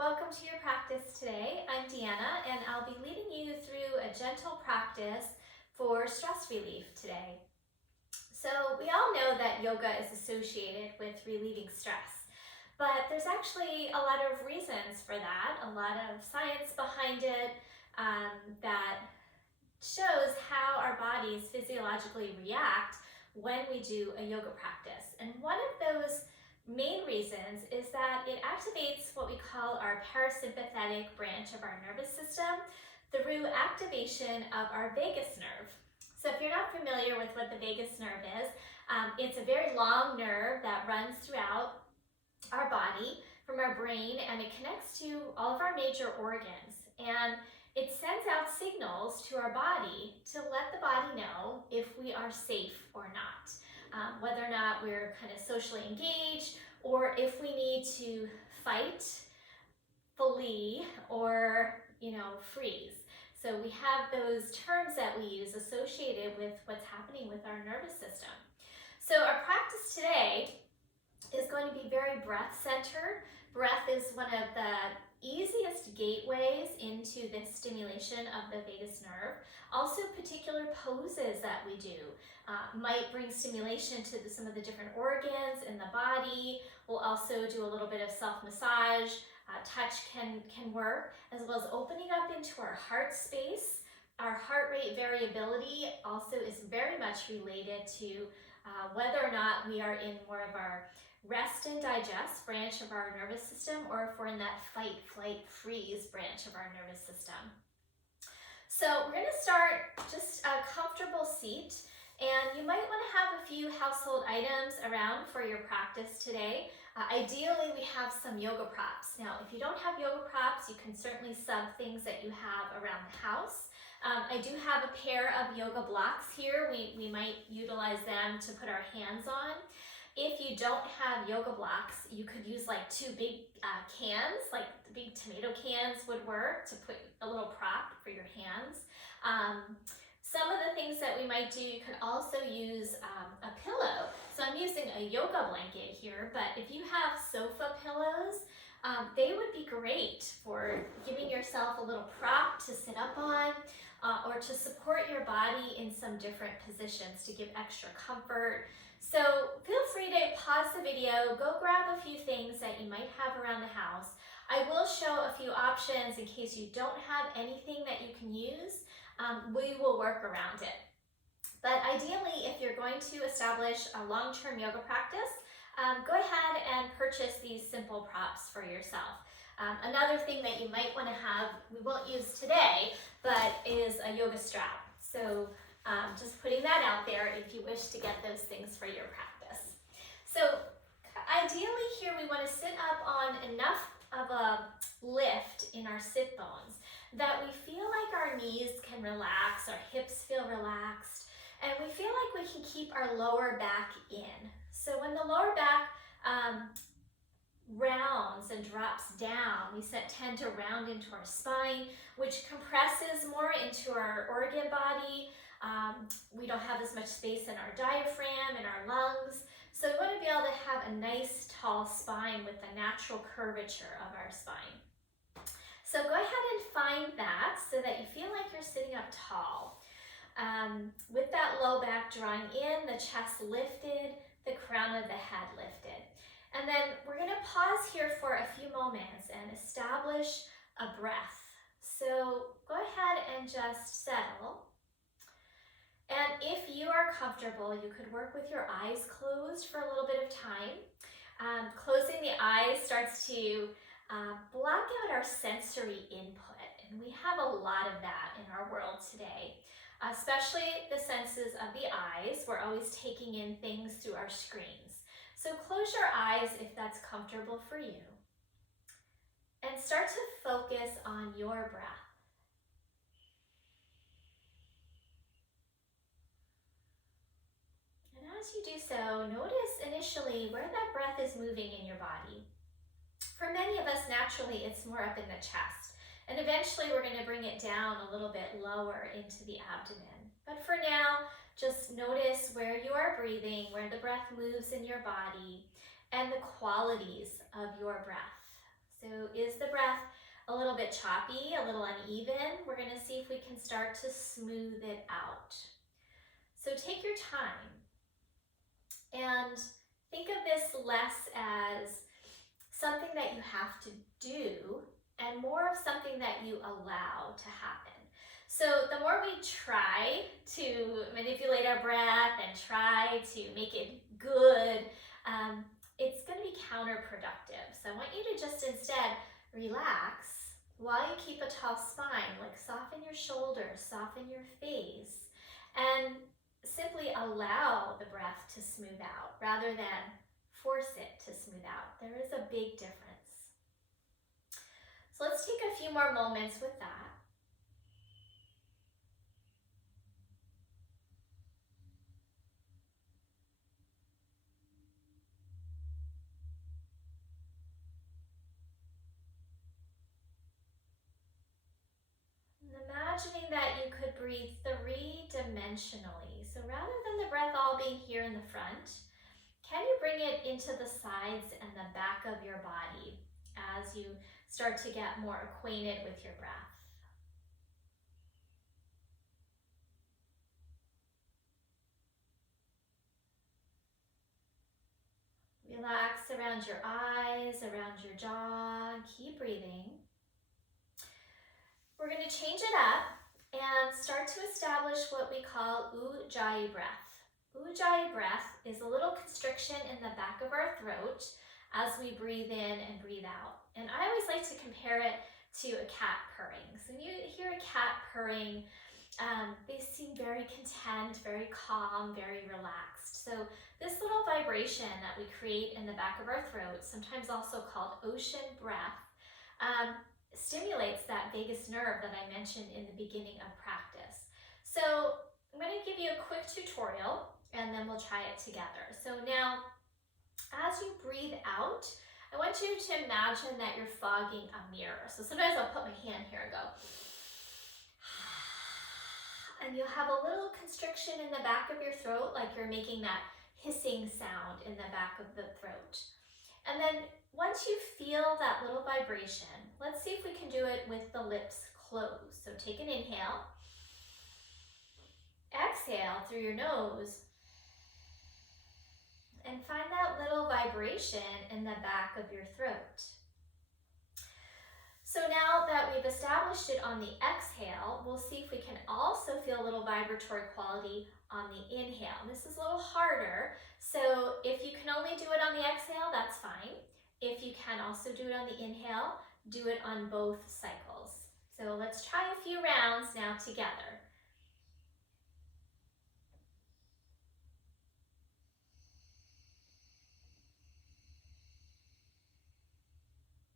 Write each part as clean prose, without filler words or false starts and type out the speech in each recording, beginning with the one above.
welcome to your practice today. I'm Deanna and I'll be leading you through a gentle practice for stress relief today. So we all know that yoga is associated with relieving stress, but there's actually a lot of reasons for that, a lot of science behind it that shows how our bodies physiologically react when we do a yoga practice. And one of those main reasons is that it activates what we call our parasympathetic branch of our nervous system through activation of our vagus nerve. So if you're not familiar with what the vagus nerve is, it's a very long nerve that runs throughout our body from our brain, and it connects to all of our major organs. And it sends out signals to our body to let the body know if we are safe or not. Whether or not we're kind of socially engaged, or if we need to fight, flee, or freeze. So we have those terms that we use associated with what's happening with our nervous system. So our practice today is going to be very breath-centered. Breath is one of the easiest gateways into the stimulation of the vagus nerve. Also, particular poses that we do might bring stimulation to some of the different organs in the body. We'll also do a little bit of self-massage. Touch can work, as well as opening up into our heart space. Our heart rate variability also is very much related to whether or not we are in more of our rest and digest branch of our nervous system, or if we're in that fight, flight, freeze branch of our nervous system. So we're going to start just a comfortable seat, and you might want to have a few household items around for your practice today. Ideally, we have some yoga props. Now, if you don't have yoga props, you can certainly sub things that you have around the house. I do have a pair of yoga blocks here. We might utilize them to put our hands on. If you don't have yoga blocks, you could use like two big cans, like the big tomato cans would work to put a little prop for your hands. Some of the things that we might do, you could also use a pillow. So I'm using a yoga blanket here, but if you have sofa pillows, they would be great for giving yourself a little prop to sit up on, or to support your body in some different positions to give extra comfort. So feel free to pause the video, go grab a few things that you might have around the house. I will show a few options in case you don't have anything that you can use. We will work around it. But ideally, if you're going to establish a long-term yoga practice, go ahead and purchase these simple props for yourself. Another thing that you might want to have, we won't use today, but is a yoga strap. So just putting that out there if you wish to get those things for your practice. So ideally here we want to sit up on enough of a lift in our sit bones that we feel like our knees can relax, our hips feel relaxed, and we feel like we can keep our lower back in. So when the lower back rounds and drops down, we tend to round into our spine, which compresses more into our organ body. We don't have as much space in our diaphragm and our lungs. So we want to be able to have a nice tall spine with the natural curvature of our spine. So go ahead and find that so that you feel like you're sitting up tall. With that low back drawing in, the chest lifted, the crown of the head lifted. And then we're going to pause here for a few moments and establish a breath. So go ahead and just settle. And if you are comfortable, you could work with your eyes closed for a little bit of time. Closing the eyes starts to block out our sensory input, and we have a lot of that in our world today, especially the senses of the eyes. We're always taking in things through our screens. So close your eyes if that's comfortable for you, and start to focus on your breath. As you do so, notice initially where that breath is moving in your body. For many of us, naturally, it's more up in the chest. And eventually, we're going to bring it down a little bit lower into the abdomen. But for now, just notice where you are breathing, where the breath moves in your body, and the qualities of your breath. So is the breath a little bit choppy, a little uneven? We're going to see if we can start to smooth it out. So take your time and think of this less as something that you have to do and more of something that you allow to happen. So the more we try to manipulate our breath and try to make it good, it's going to be counterproductive. So I want you to just instead relax while you keep a tall spine, like soften your shoulders, soften your face, and simply allow the breath to smooth out rather than force it to smooth out. There is a big difference. So let's take a few more moments with that. Imagining that you could breathe three-dimensionally. So rather than the breath all being here in the front, can you bring it into the sides and the back of your body as you start to get more acquainted with your breath? Relax around your eyes, around your jaw. Keep breathing. We're going to change it up and start to establish what we call Ujjayi breath. Ujjayi breath is a little constriction in the back of our throat as we breathe in and breathe out. And I always like to compare it to a cat purring. So when you hear a cat purring, they seem very content, very calm, very relaxed. So this little vibration that we create in the back of our throat, sometimes also called ocean breath, stimulates that vagus nerve that I mentioned in the beginning of practice. So I'm going to give you a quick tutorial and then we'll try it together. So now, as you breathe out, I want you to imagine that you're fogging a mirror. So sometimes I'll put my hand here and go, and you'll have a little constriction in the back of your throat, like you're making that hissing sound in the back of the throat. And then once you feel that little vibration, let's see if we can do it with the lips closed. So take an inhale. Exhale through your nose. And find that little vibration in the back of your throat. So now that we've established it on the exhale, we'll see if we can also feel a little vibratory quality on the inhale. This is a little harder, so if you can only do it on the exhale, that's fine. If you can also do it on the inhale, do it on both cycles. So let's try a few rounds now together.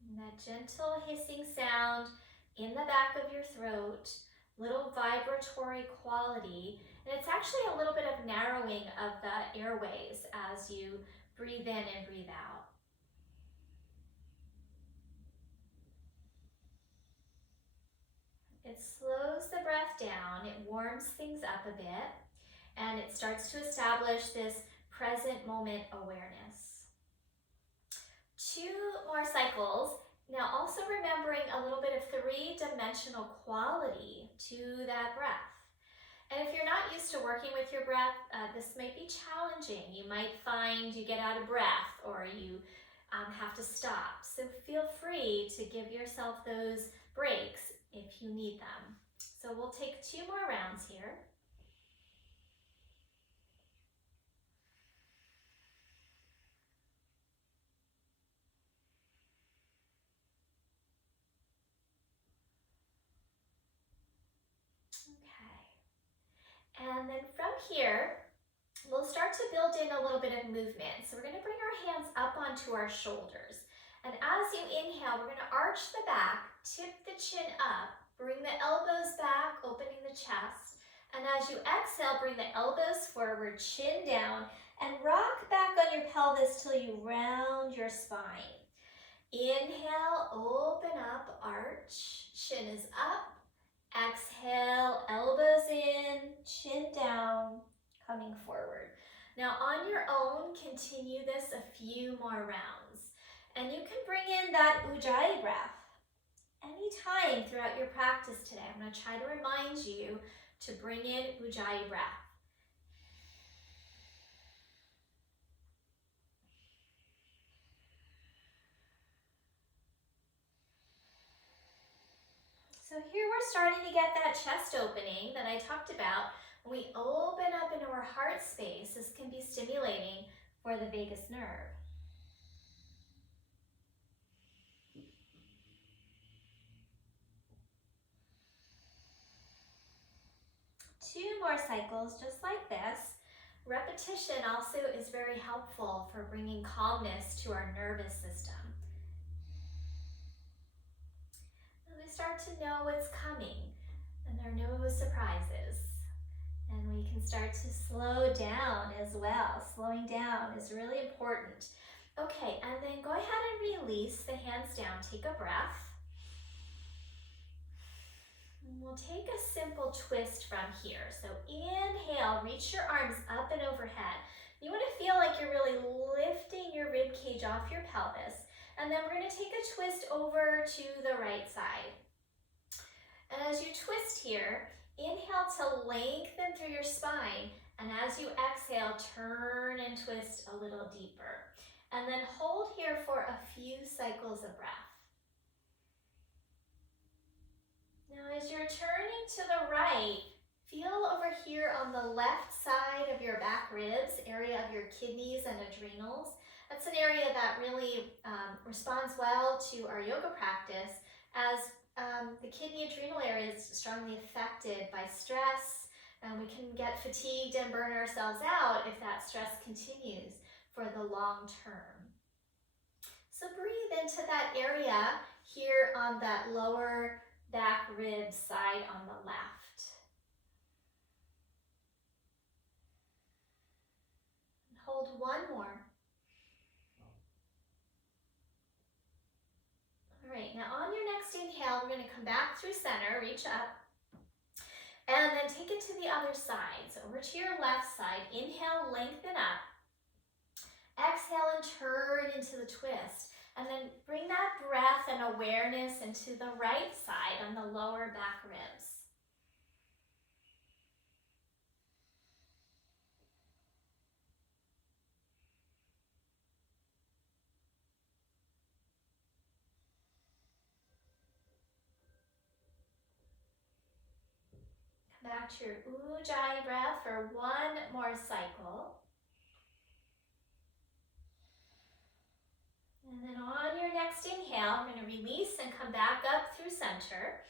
And that gentle hissing sound in the back of your throat, little vibratory quality, and it's actually a little bit of narrowing of the airways as you breathe in and breathe out. It slows the breath down, it warms things up a bit, and it starts to establish this present moment awareness. 2 more cycles. Now also remembering a little bit of three-dimensional quality to that breath. And if you're not used to working with your breath, this might be challenging. You might find you get out of breath or you have to stop. So feel free to give yourself those breaks if you need them. So we'll take 2 more rounds here. And then from here, we'll start to build in a little bit of movement. So we're going to bring our hands up onto our shoulders. And as you inhale, we're going to arch the back, tip the chin up, bring the elbows back, opening the chest. And as you exhale, bring the elbows forward, chin down, and rock back on your pelvis till you round your spine. Inhale, open up, arch, chin is up. Exhale, elbows in, chin down, coming forward. Now on your own, continue this a few more rounds. And you can bring in that Ujjayi breath anytime throughout your practice today. I'm going to try to remind you to bring in Ujjayi breath. So here we're starting to get that chest opening that I talked about. When we open up into our heart space, this can be stimulating for the vagus nerve. Two more cycles just like this. Repetition also is very helpful for bringing calmness to our nervous system. And we start to know what's coming, and there are no surprises. And we can start to slow down as well. Slowing down is really important. Okay, and then go ahead and release the hands down. Take a breath. And we'll take a simple twist from here. So inhale, reach your arms up and overhead. You want to feel like you're really lifting your rib cage off your pelvis. And then we're going to take a twist over to the right side. And as you twist here, inhale to lengthen through your spine. And as you exhale, turn and twist a little deeper. And then hold here for a few cycles of breath. Now as you're turning to the right, feel over here on the left side of your back ribs, area of your kidneys and adrenals. That's an area that really responds well to our yoga practice, as the kidney adrenal area is strongly affected by stress, and we can get fatigued and burn ourselves out if that stress continues for the long term. So breathe into that area here on that lower back rib side on the left. Hold one more. All right, now on your next inhale, we're going to come back through center, reach up, and then take it to the other side. So over to your left side, inhale, lengthen up. Exhale and turn into the twist. And then bring that breath and awareness into the right side on the lower back ribs. Come back to your Ujjayi breath for one more cycle. And then on your next inhale, we're going to release and come back up through center.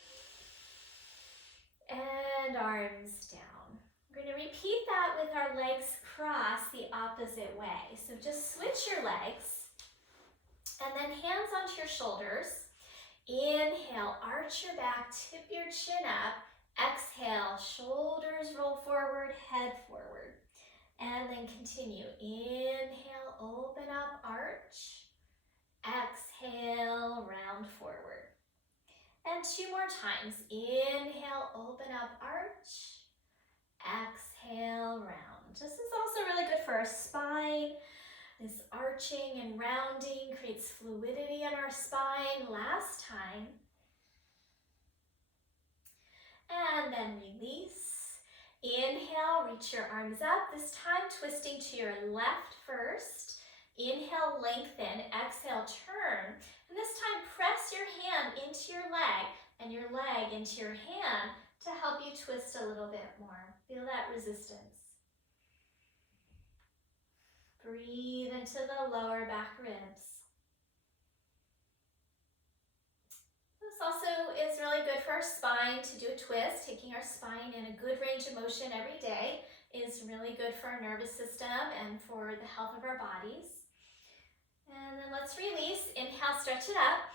And arms down. We're going to repeat that with our legs crossed the opposite way. So just switch your legs. And then hands onto your shoulders. Inhale, arch your back, tip your chin up. Exhale, shoulders roll forward, head forward. And then continue. Inhale, open up, arch. Exhale, round forward. And two more times. Inhale, open up, arch. Exhale, round. This is also really good for our spine. This arching and rounding creates fluidity in our spine. Last time. And then release. Inhale, reach your arms up. This time twisting to your left first. Inhale, lengthen. Exhale, turn. And this time press your hand into your leg and your leg into your hand to help you twist a little bit more. Feel that resistance. Breathe into the lower back ribs. This also is really good for our spine to do a twist. Taking our spine in a good range of motion every day is really good for our nervous system and for the health of our bodies. And then let's release. Inhale, stretch it up.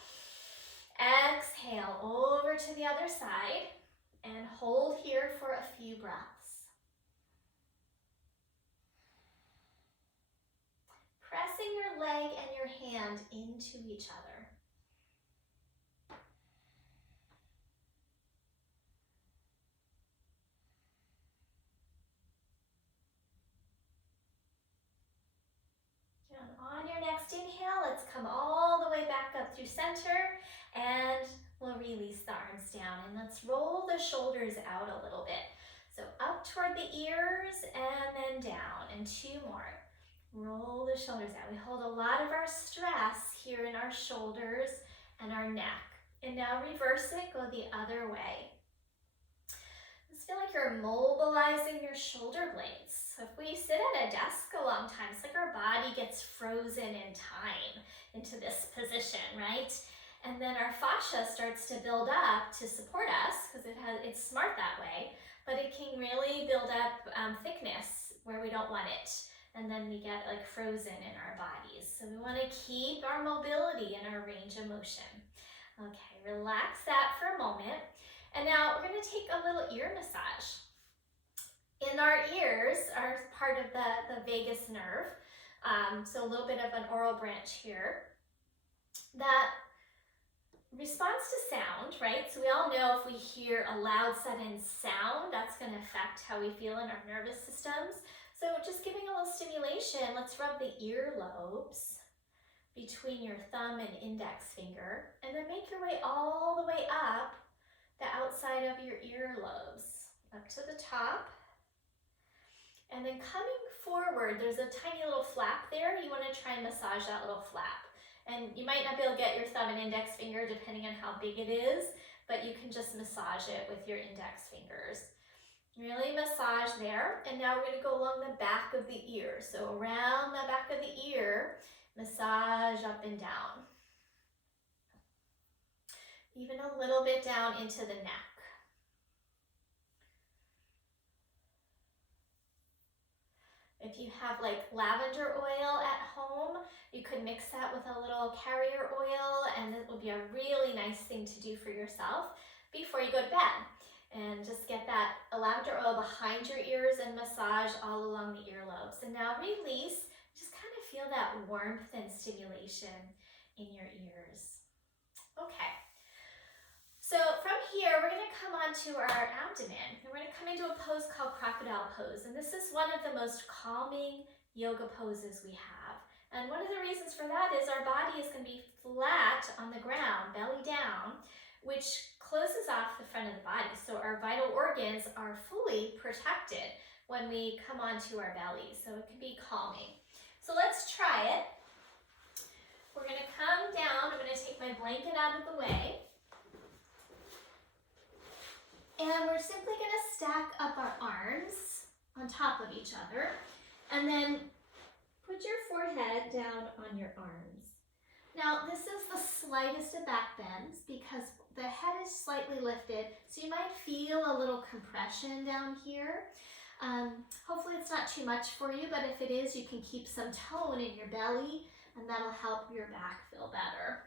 Exhale, over to the other side. And hold here for a few breaths. Pressing your leg and your hand into each other. On your next inhale, let's come all the through center, and we'll release the arms down. And let's roll the shoulders out a little bit. So up toward the ears and then down, and 2 more. Roll the shoulders out. We hold a lot of our stress here in our shoulders and our neck. And now reverse it, go the other way. Just feel like you're mobilizing your shoulder blades. So if we sit at a desk a long time, it's like our body gets frozen in time into this position, right? And then our fascia starts to build up to support us because it's smart that way, but it can really build up thickness where we don't want it. And then we get like frozen in our bodies. So we want to keep our mobility and our range of motion. Okay, relax that for a moment. And now we're going to take a little ear massage. In our ears are part of the vagus nerve, so a little bit of an oral branch here that responds to sound, right? So we all know if we hear a loud sudden sound, that's going to affect how we feel in our nervous systems. So just giving a little stimulation, let's rub the earlobes between your thumb and index finger, and then make your way all the way up the outside of your earlobes, up to the top. And then coming forward, there's a tiny little flap there. You want to try and massage that little flap. And you might not be able to get your thumb and index finger depending on how big it is, but you can just massage it with your index fingers. Really massage there. And now we're going to go along the back of the ear. So around the back of the ear, massage up and down. Even a little bit down into the neck. If you have like lavender oil at home, you could mix that with a little carrier oil, and it would be a really nice thing to do for yourself before you go to bed. And just get that lavender oil behind your ears and massage all along the earlobes. And now release, just kind of feel that warmth and stimulation in your ears. Okay. So from here, we're going to come onto our abdomen, and we're going to come into a pose called crocodile pose. And this is one of the most calming yoga poses we have. And one of the reasons for that is our body is going to be flat on the ground, belly down, which closes off the front of the body. So our vital organs are fully protected when we come onto our belly. So it can be calming. So let's try it. We're going to come down. I'm going to take my blanket out of the way. And we're simply going to stack up our arms on top of each other, and then put your forehead down on your arms. Now, this is the slightest of back bends because the head is slightly lifted, so you might feel a little compression down here. Hopefully it's not too much for you, but if it is, you can keep some tone in your belly, and that'll help your back feel better.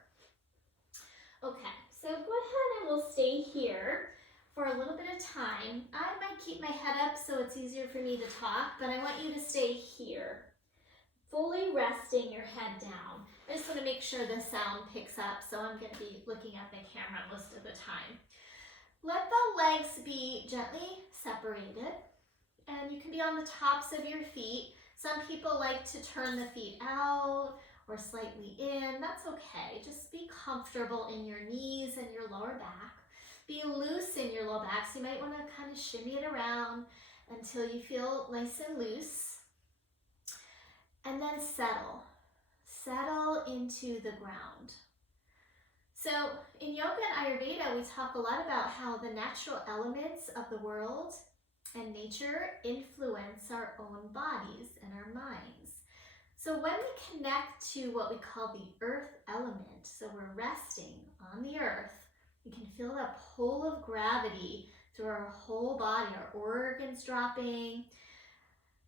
Okay, so go ahead and we'll stay here for a little bit of time. I might keep my head up so it's easier for me to talk, but I want you to stay here, fully resting your head down. I just want to make sure the sound picks up, so I'm going to be looking at the camera most of the time. Let the legs be gently separated, and you can be on the tops of your feet. Some people like to turn the feet out or slightly in. That's okay. Just be comfortable in your knees and your lower back. Be loose in your low back, so you might want to kind of shimmy it around until you feel nice and loose. And then settle. Settle into the ground. So in yoga and Ayurveda, we talk a lot about how the natural elements of the world and nature influence our own bodies and our minds. So when we connect to what we call the earth element, so we're resting on the earth, we can feel that pull of gravity through our whole body, our organs dropping.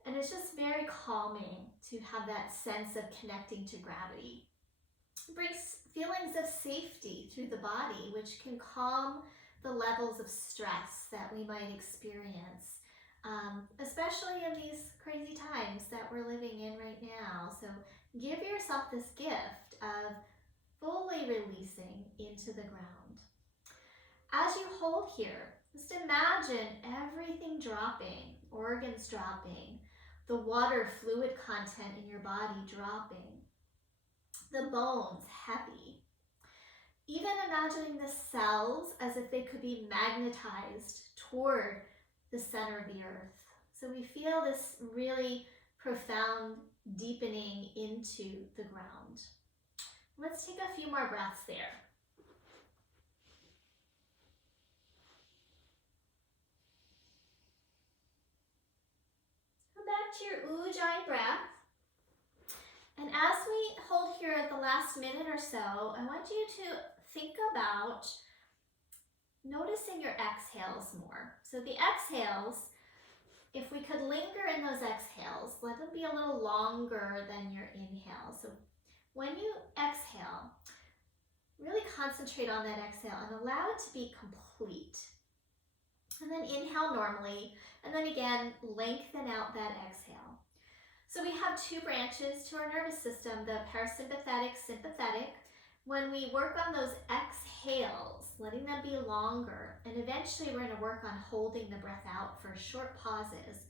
And it's just very calming to have that sense of connecting to gravity. It brings feelings of safety through the body, which can calm the levels of stress that we might experience, especially in these crazy times that we're living in right now. So give yourself this gift of fully releasing into the ground. As you hold here, just imagine everything dropping, organs dropping, the water fluid content in your body dropping, the bones heavy. even imagining the cells as if they could be magnetized toward the center of the earth. So we feel this really profound deepening into the ground. Let's take a few more breaths there. Come back to your Ujjayi breath. And as we hold here at the last minute or so, I want you to think about noticing your exhales more. So the exhales, if we could linger in those exhales, let them be a little longer than your inhale. So when you exhale, really concentrate on that exhale and allow it to be complete. And then inhale normally, and then again, lengthen out that exhale. So we have two branches to our nervous system, the parasympathetic, sympathetic. When we work on those exhales, letting them be longer, and eventually we're going to work on holding the breath out for short pauses.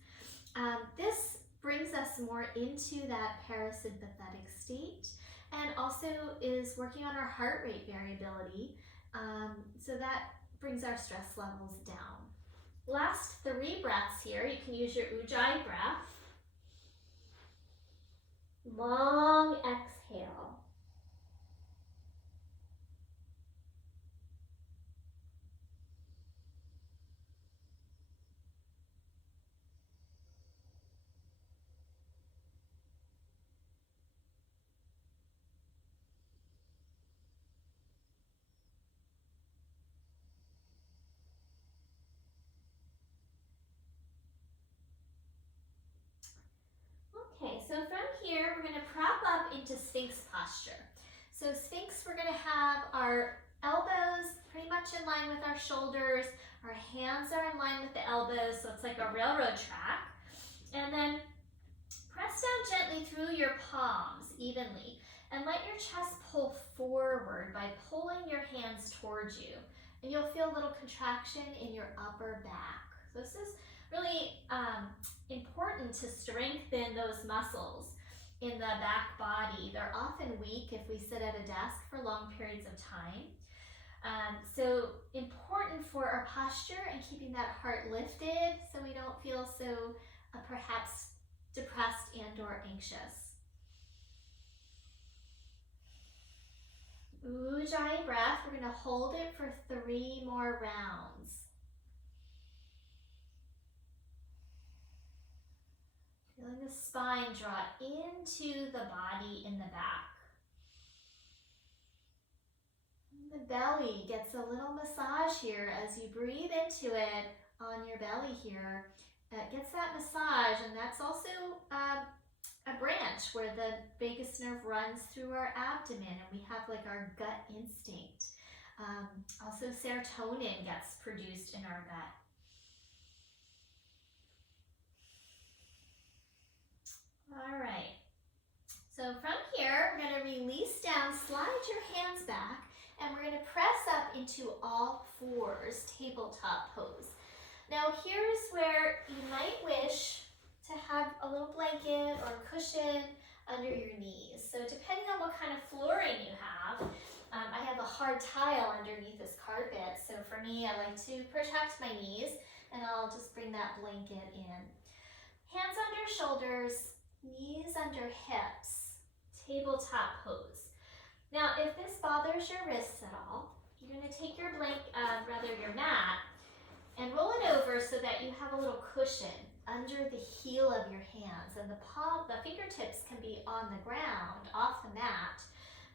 This brings us more into that parasympathetic state, and also is working on our heart rate variability. So that brings our stress levels down. Last 3 breaths here. You can use your Ujjayi breath. Long exhale. Okay, so from here, we're going to prop up into Sphinx posture. So Sphinx, we're going to have our elbows pretty much in line with our shoulders. Our hands are in line with the elbows, so it's like a railroad track. And then press down gently through your palms evenly and let your chest pull forward by pulling your hands towards you. And you'll feel a little contraction in your upper back. So this is really important to strengthen those muscles in the back body. They're often weak if we sit at a desk for long periods of time. So important for our posture and keeping that heart lifted so we don't feel so perhaps depressed and or anxious. Ujjayi breath, we're going to hold it for 3 more rounds. Feeling the spine draw into the body in the back. The belly gets a little massage here as you breathe into it on your belly here. It gets that massage, and that's also a branch where the vagus nerve runs through our abdomen, and we have like our gut instinct. Also serotonin gets produced in our gut. All right, so from here, we're going to release down, slide your hands back, and we're going to press up into all fours, tabletop pose. Now here's where you might wish to have a little blanket or cushion under your knees. So depending on what kind of flooring you have, I have a hard tile underneath this carpet. So for me, I like to protect my knees, and I'll just bring that blanket in. Hands under shoulders, knees under hips, tabletop pose. Now, if this bothers your wrists at all, you're going to take your your mat, and roll it over so that you have a little cushion under the heel of your hands, and the fingertips can be on the ground, off the mat,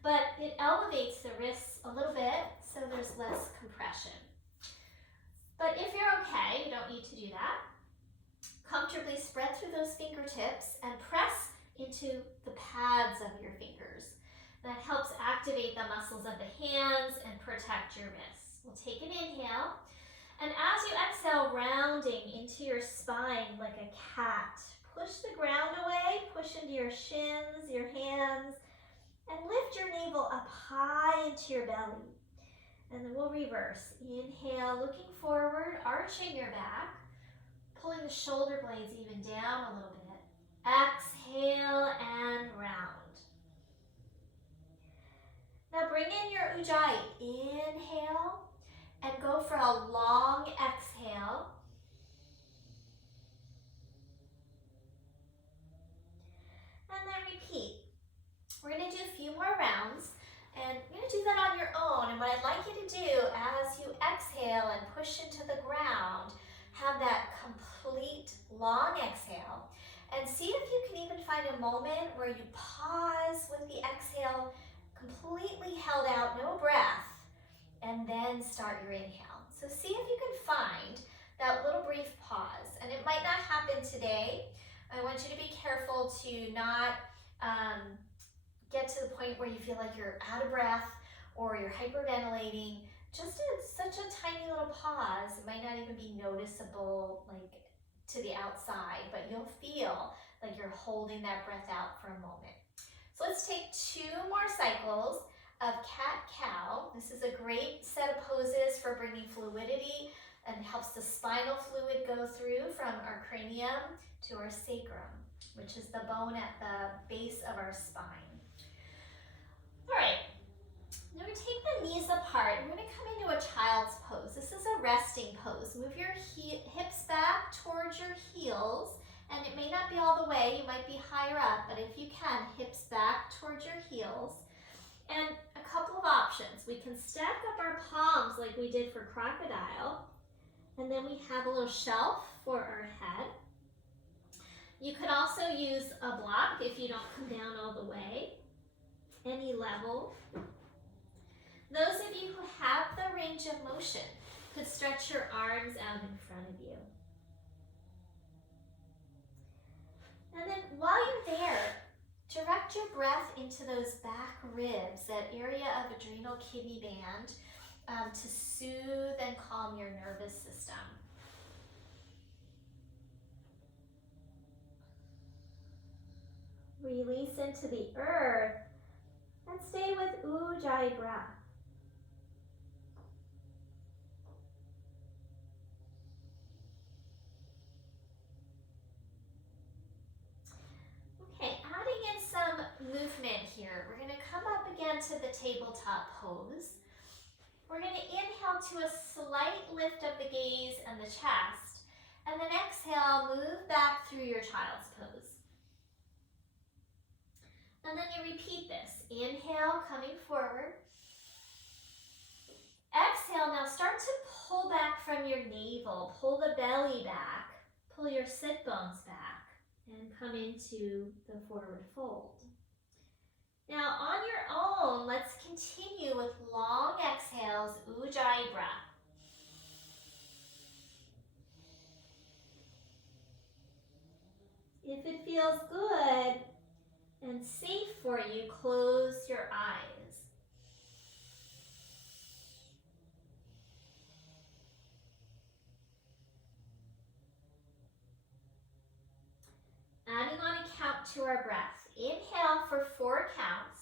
but it elevates the wrists a little bit so there's less compression. But if you're okay, you don't need to do that. Comfortably spread through those fingertips and press into the pads of your fingers. That helps activate the muscles of the hands and protect your wrists. We'll take an inhale, and as you exhale, rounding into your spine like a cat. Push the ground away, push into your shins, your hands, and lift your navel up high into your belly. And then we'll reverse. Inhale, looking forward, arching your back, pulling the shoulder blades even down a little bit. Exhale and round. Now bring in your ujjayi. Inhale and go for a long exhale. And then repeat. We're going to do a few more rounds, and you're going to do that on your own. And what I'd like you to do as you exhale and push into the ground, have that complete long exhale, and see if you can even find a moment where you pause with the exhale, completely held out, no breath, and then start your inhale. So see if you can find that little brief pause. And it might not happen today. I want you to be careful to not get to the point where you feel like you're out of breath or you're hyperventilating. Just such a tiny little pause. It might not even be noticeable like to the outside, but you'll feel like you're holding that breath out for a moment. So let's take 2 more cycles of cat-cow. This is a great set of poses for bringing fluidity and helps the spinal fluid go through from our cranium to our sacrum, which is the bone at the base of our spine. All right, now we take the knees apart and we're going to come into a child's pose. This is a resting pose. Move your hips back towards your heels, and it may not be all the way, you might be higher up, but if you can, hips back towards your heels. And a couple of options. We can stack up our palms like we did for crocodile, and then we have a little shelf for our head. You could also use a block if you don't come down all the way, any level. Those of you who have the range of motion could stretch your arms out in front of you. And then while you're there, direct your breath into those back ribs, that area of adrenal kidney band, to soothe and calm your nervous system. Release into the earth and stay with ujjayi breath. Okay, adding in some movement here. We're going to come up again to the tabletop pose. We're going to inhale to a slight lift of the gaze and the chest, and then exhale, move back through your child's pose. And then you repeat this. Inhale, coming forward. Exhale, now start to pull back from your navel. Pull the belly back. Pull your sit bones back and come into the forward fold. Now on your own, let's continue with long exhales, ujjayi breath. If it feels good and safe for you, close your eyes. Adding on a count to our breath. Inhale for 4 counts.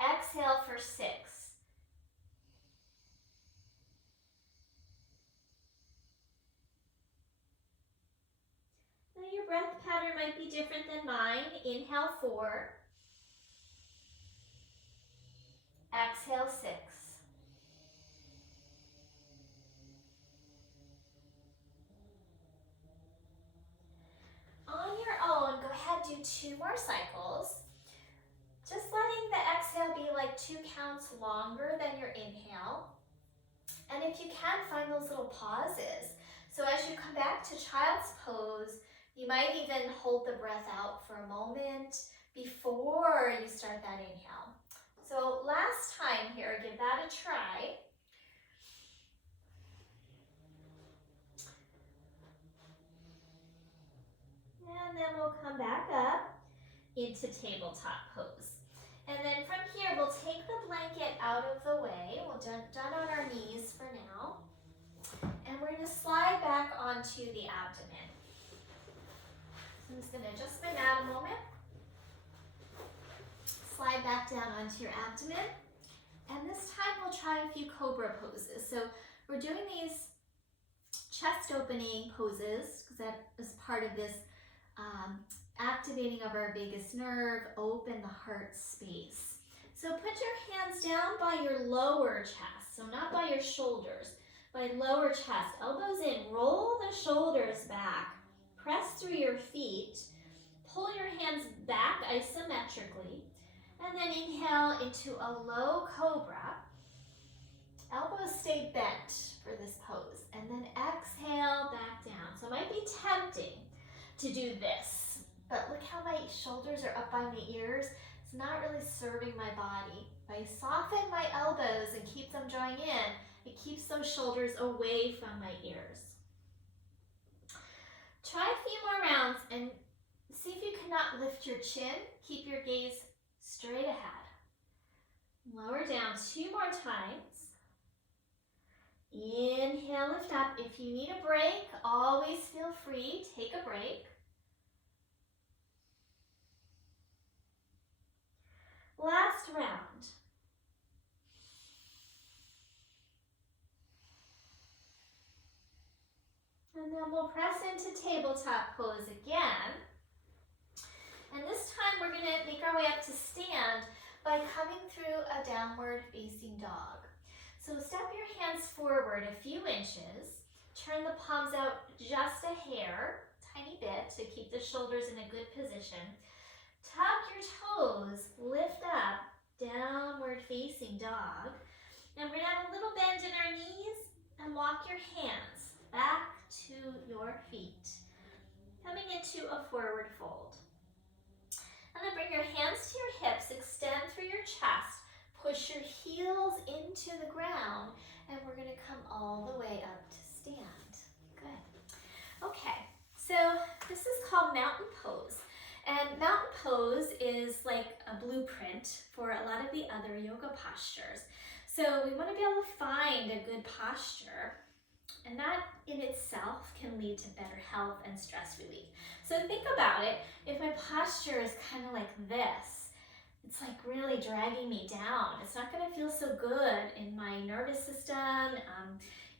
Exhale for 6. Now your breath pattern might be different than mine. Inhale 4. Exhale 6. On your own, go ahead, do 2 more cycles. Just letting the exhale be like 2 counts longer than your inhale. And if you can, find those little pauses. So as you come back to child's pose, you might even hold the breath out for a moment before you start that inhale. So last time here, give that a try. And then we'll come back up into tabletop pose. And then from here, we'll take the blanket out of the way. We'll done on our knees for now. And we're going to slide back onto the abdomen. So I'm just going to adjust my mat a moment. Slide back down onto your abdomen. And this time we'll try a few cobra poses. So we're doing these chest opening poses because that is part of this activating of our vagus nerve, open the heart space. So put your hands down by your lower chest, so not by your shoulders, by lower chest. Elbows in, roll the shoulders back, press through your feet, pull your hands back isometrically, and then inhale into a low cobra. Elbows stay bent for this pose, and then exhale back down. So it might be tempting to do this, but look how my shoulders are up by my ears. It's not really serving my body. If I soften my elbows and keep them drawing in, it keeps those shoulders away from my ears. Try a few more rounds and see if you cannot lift your chin. Keep your gaze straight ahead. Lower down 2 more times. Inhale, lift up. If you need a break, always feel free, take a break. Last round. And then we'll press into tabletop pose again. And this time we're going to make our way up to stand by coming through a downward facing dog. So step your hands forward a few inches, turn the palms out just a hair, tiny bit, to keep the shoulders in a good position. Tuck your toes, lift up, downward facing dog. And we're going to have a little bend in our knees and walk your hands back to your feet, coming into a forward fold. And then bring your hands to your hips, extend through your chest, push your heels into the ground, and we're going to come all the way up to stand. Good. Okay, so this is called mountain pose. And mountain pose is like a blueprint for a lot of the other yoga postures. So we want to be able to find a good posture, and that in itself can lead to better health and stress relief. So think about it. If my posture is kind of like this, it's like really dragging me down. It's not going to feel so good in my nervous system,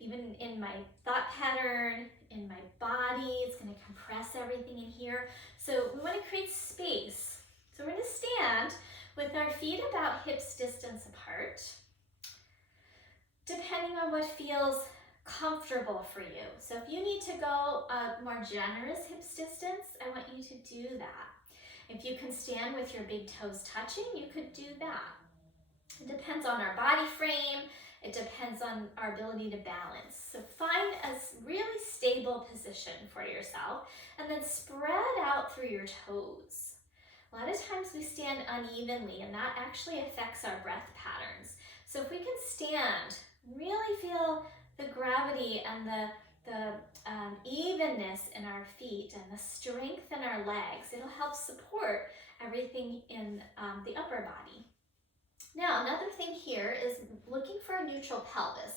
even in my thought pattern, in my body. It's going to compress everything in here. So we want to create space. So we're going to stand with our feet about hips distance apart, depending on what feels comfortable for you. So if you need to go a more generous hips distance, I want you to do that. If you can stand with your big toes touching, you could do that. It depends on our body frame. It depends on our ability to balance. So find a really stable position for yourself and then spread out through your toes. A lot of times we stand unevenly, and that actually affects our breath patterns. So if we can stand, really feel the gravity and the evenness in our feet and the strength in our legs, it'll help support everything in the upper body. Now, another thing here is looking for a neutral pelvis.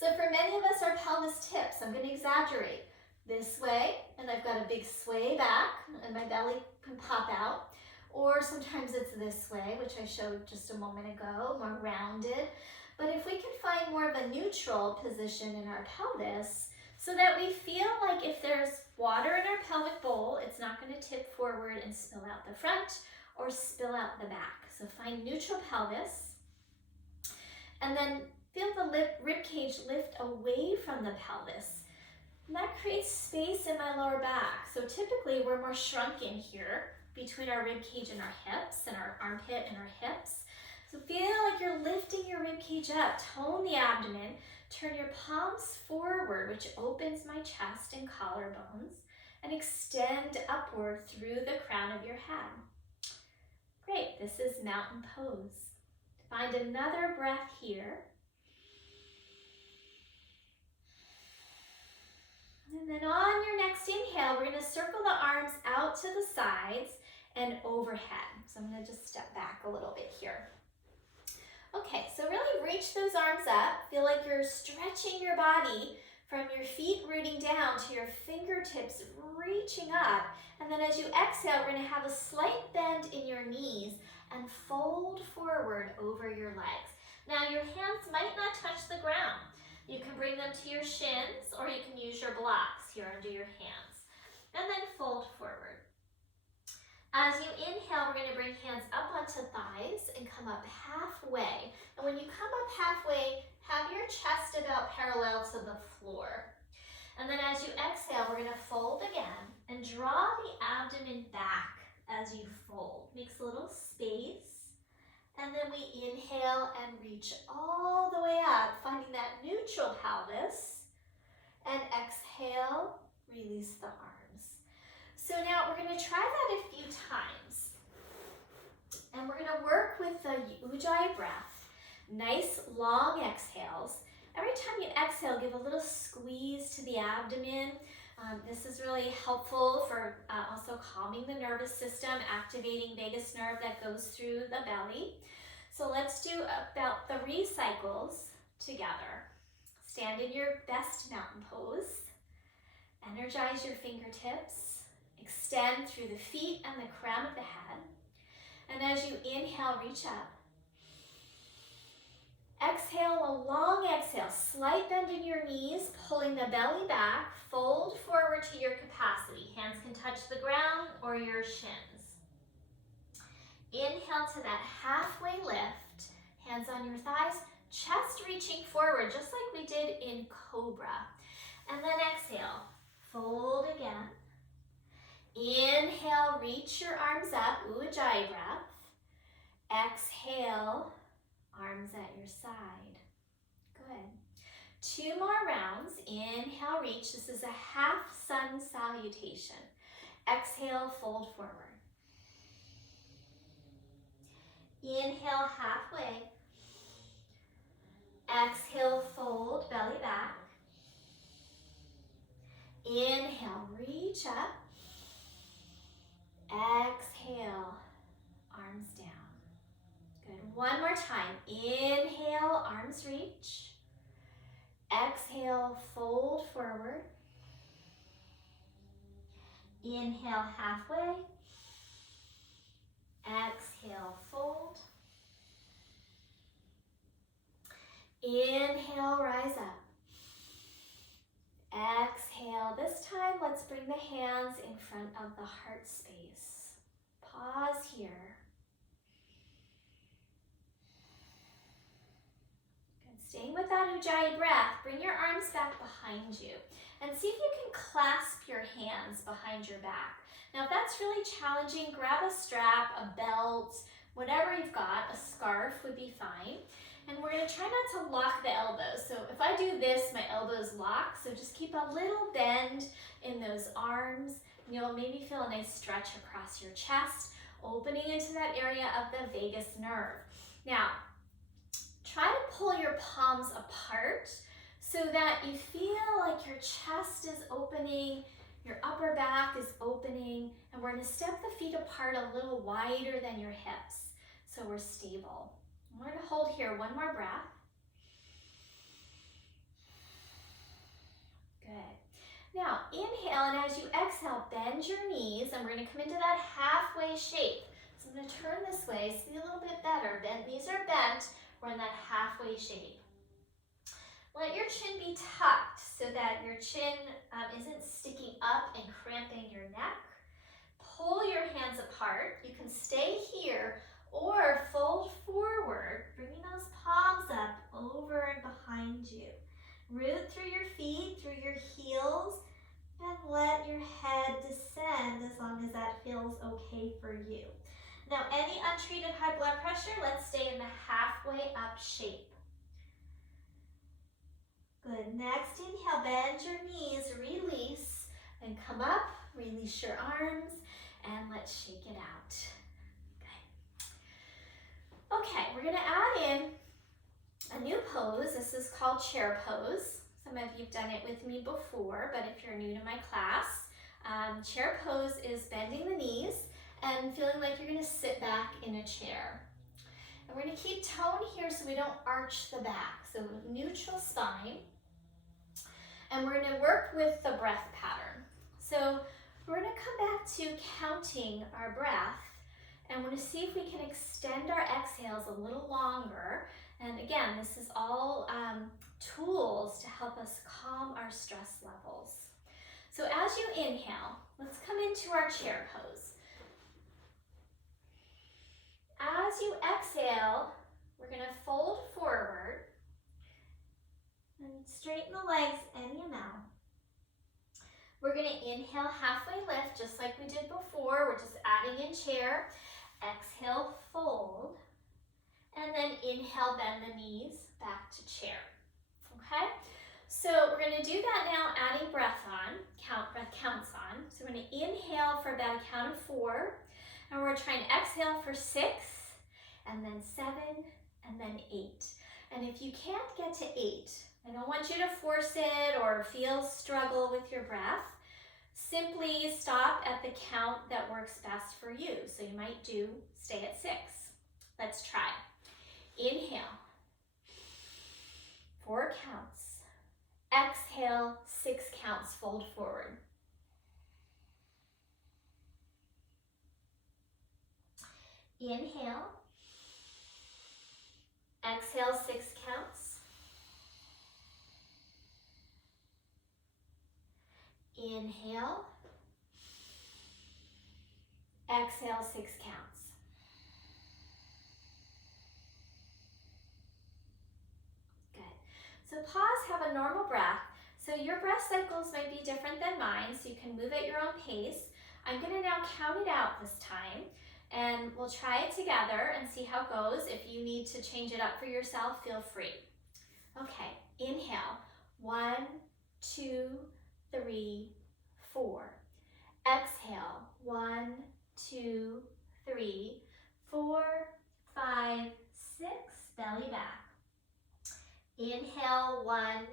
So for many of us, our pelvis tips. I'm going to exaggerate this way, and I've got a big sway back, and my belly can pop out. Or sometimes it's this way, which I showed just a moment ago, more rounded. But if we can find more of a neutral position in our pelvis, so that we feel like if there's water in our pelvic bowl, it's not going to tip forward and spill out the front or spill out the back. So find neutral pelvis, and then feel the rib cage lift away from the pelvis. And that creates space in my lower back. So typically we're more shrunken here between our rib cage and our hips, and our armpit and our hips. So feel like you're lifting your rib cage up, tone the abdomen, turn your palms forward, which opens my chest and collarbones, and extend upward through the crown of your head. Great, this is mountain pose. Find another breath here. And then on your next inhale, we're going to circle the arms out to the sides and overhead. So I'm going to just step back a little bit here. Okay, so really reach those arms up. Feel like you're stretching your body from your feet rooting down to your fingertips reaching up. And then as you exhale, we're going to have a slight bend in your knees and fold forward over your legs. Now your hands might not touch the ground. You can bring them to your shins, or you can use your blocks here under your hands. And then fold forward. As you inhale, we're going to bring hands up onto thighs and come up halfway. And when you come up halfway, have your chest about parallel to the floor. And then as you exhale, we're going to fold again and draw the abdomen back as you fold. Makes a little space. And then we inhale and reach all the way up, finding that neutral pelvis. And exhale, release the arms. So now we're going to try that a few times. And we're going to work with the Ujjayi breath. Nice long exhales. Every time you exhale, give a little squeeze to the abdomen. This is really helpful for also calming the nervous system, activating vagus nerve that goes through the belly. So let's do about 3 cycles together. Stand in your best mountain pose. Energize your fingertips. Extend through the feet and the crown of the head. And as you inhale, reach up. Exhale, a long exhale, slight bend in your knees, pulling the belly back, fold forward to your capacity. Hands can touch the ground or your shins. Inhale to that halfway lift, hands on your thighs, chest reaching forward, just like we did in Cobra. And then exhale, fold again. Inhale, reach your arms up, Ujjayi breath. Exhale, arms at your side. Good. 2 more rounds. Inhale, reach. This is a half sun salutation. Exhale, fold forward. Inhale, halfway. Exhale, fold, belly back. Inhale, reach up. Exhale, arms down. Good. One more time. Inhale, arms reach. Exhale, fold forward. Inhale, halfway. Exhale, fold. Inhale, rise up. Exhale. This time, let's bring the hands in front of the heart space. Pause here. Good. Staying with that Ujjayi breath, bring your arms back behind you and see if you can clasp your hands behind your back. Now, if that's really challenging, grab a strap, a belt, whatever you've got, a scarf would be fine. And we're going to try not to lock the elbows. So if I do this, my elbows lock. So just keep a little bend in those arms. You'll maybe feel a nice stretch across your chest, opening into that area of the vagus nerve. Now, try to pull your palms apart so that you feel like your chest is opening, your upper back is opening, and we're going to step the feet apart a little wider than your hips so we're stable. We're going to hold here 1 more breath. Good. Now, inhale, and as you exhale, bend your knees, and we're going to come into that halfway shape. So I'm going to turn this way, see a little bit better. Knees are bent, we're in that halfway shape. Let your chin be tucked so that your chin isn't sticking up and cramping your neck. Pull your hands apart. You can stay here or fold forward, bringing those palms up over and behind you. Root through your feet, through your heels, and let your head descend as long as that feels okay for you. Now, any untreated high blood pressure, let's stay in the halfway up shape. Good. Next, inhale, bend your knees, release, and come up, release your arms, and let's shake it out. Okay, we're going to add in a new pose. This is called chair pose. Some of you have done it with me before, but if you're new to my class, chair pose is bending the knees and feeling like you're going to sit back in a chair. And we're going to keep tone here so we don't arch the back. So neutral spine. And we're going to work with the breath pattern. So we're going to come back to counting our breath. And we're going to see if we can extend our exhales a little longer. And again, this is all tools to help us calm our stress levels. So as you inhale, let's come into our chair pose. going to inhale, halfway lift, just like we did before. We're just adding in chair. Exhale, fold. And then inhale, bend the knees back to chair. Okay? So we're going to do that now, adding breath on, breath counts on. So we're going to inhale for about a count of 4. And we're trying to exhale for 6, and then 7, and then 8. And if you can't get to 8, I don't want you to force it or struggle with your breath. Simply stop at the count that works best for you. So you might stay at 6. Let's try. Inhale, 4 counts. Exhale, 6 counts, fold forward. Inhale. Exhale, 6 counts. Inhale. Exhale, 6 counts. Good. So pause, have a normal breath. So your breath cycles might be different than mine, so you can move at your own pace. I'm going to now count it out this time, and we'll try it together and see how it goes. If you need to change it up for yourself, feel free. Okay, inhale. 1, 2, 3, 4. Exhale. 1, 2, 3, 4, 5, 6. Belly back. Inhale. 1,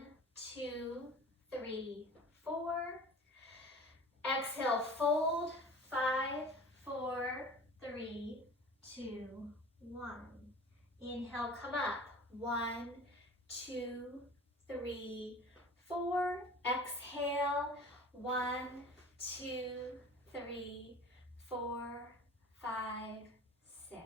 2, 3, 4. Exhale, fold. 5, 4, 3, 2, 1. Inhale, come up. 1, 2, 3, 4. Exhale. 1, 2, 3, 4, 5, 6.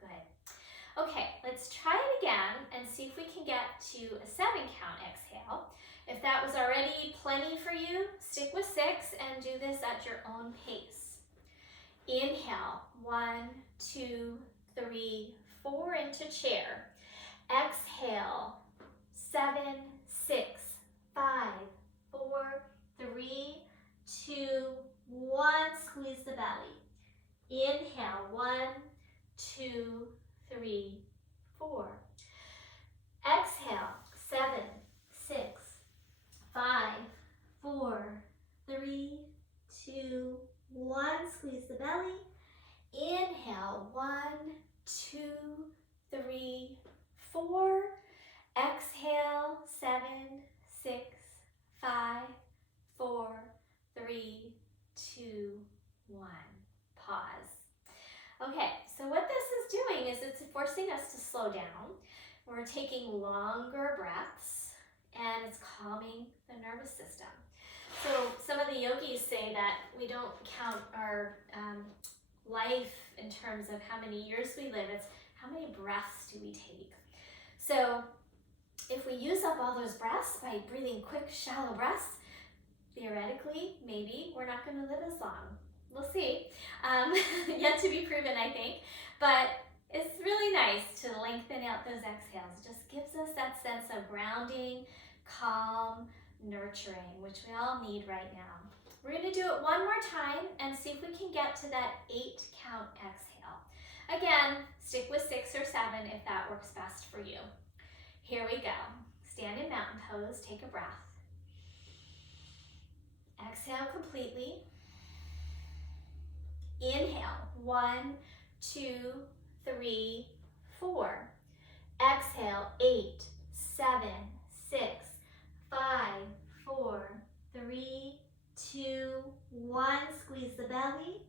Good. Okay, let's try it again and see if we can get to a 7 count exhale. If that was already plenty for you, stick with 6 and do this at your own pace. Inhale, 1, 2, 3, 4 into chair. Exhale, 7, 6, 5, 4, 3, 2, 1. Squeeze the belly. Inhale, 1, 2, 3, 4. Exhale, 7, 6, 5, 4, 3, 2, 1. Squeeze the belly. Inhale, 1, 2, 3, 4. Exhale, 7, 6, 5, 4, 3, 2, 1. Pause. Okay, so what this is doing is it's forcing us to slow down. We're taking longer breaths, and it's calming the nervous system. So some of the yogis say that we don't count our life in terms of how many years we live, it's how many breaths do we take. So if we use up all those breaths by breathing quick, shallow breaths, theoretically, maybe we're not going to live as long. We'll see. Yet to be proven, I think. But it's really nice to lengthen out those exhales. It just gives us that sense of grounding, calm, nurturing, which we all need right now. We're going to do it one more time and see if we can get to that 8 count exhale. Again, stick with 6 or 7 if that works best for you. Here we go. Stand in mountain pose, take a breath. Exhale completely. Inhale, 1, 2, 3, 4. Exhale, 8, 7, 6, 5, 4, 3, 2, 1. Squeeze the belly.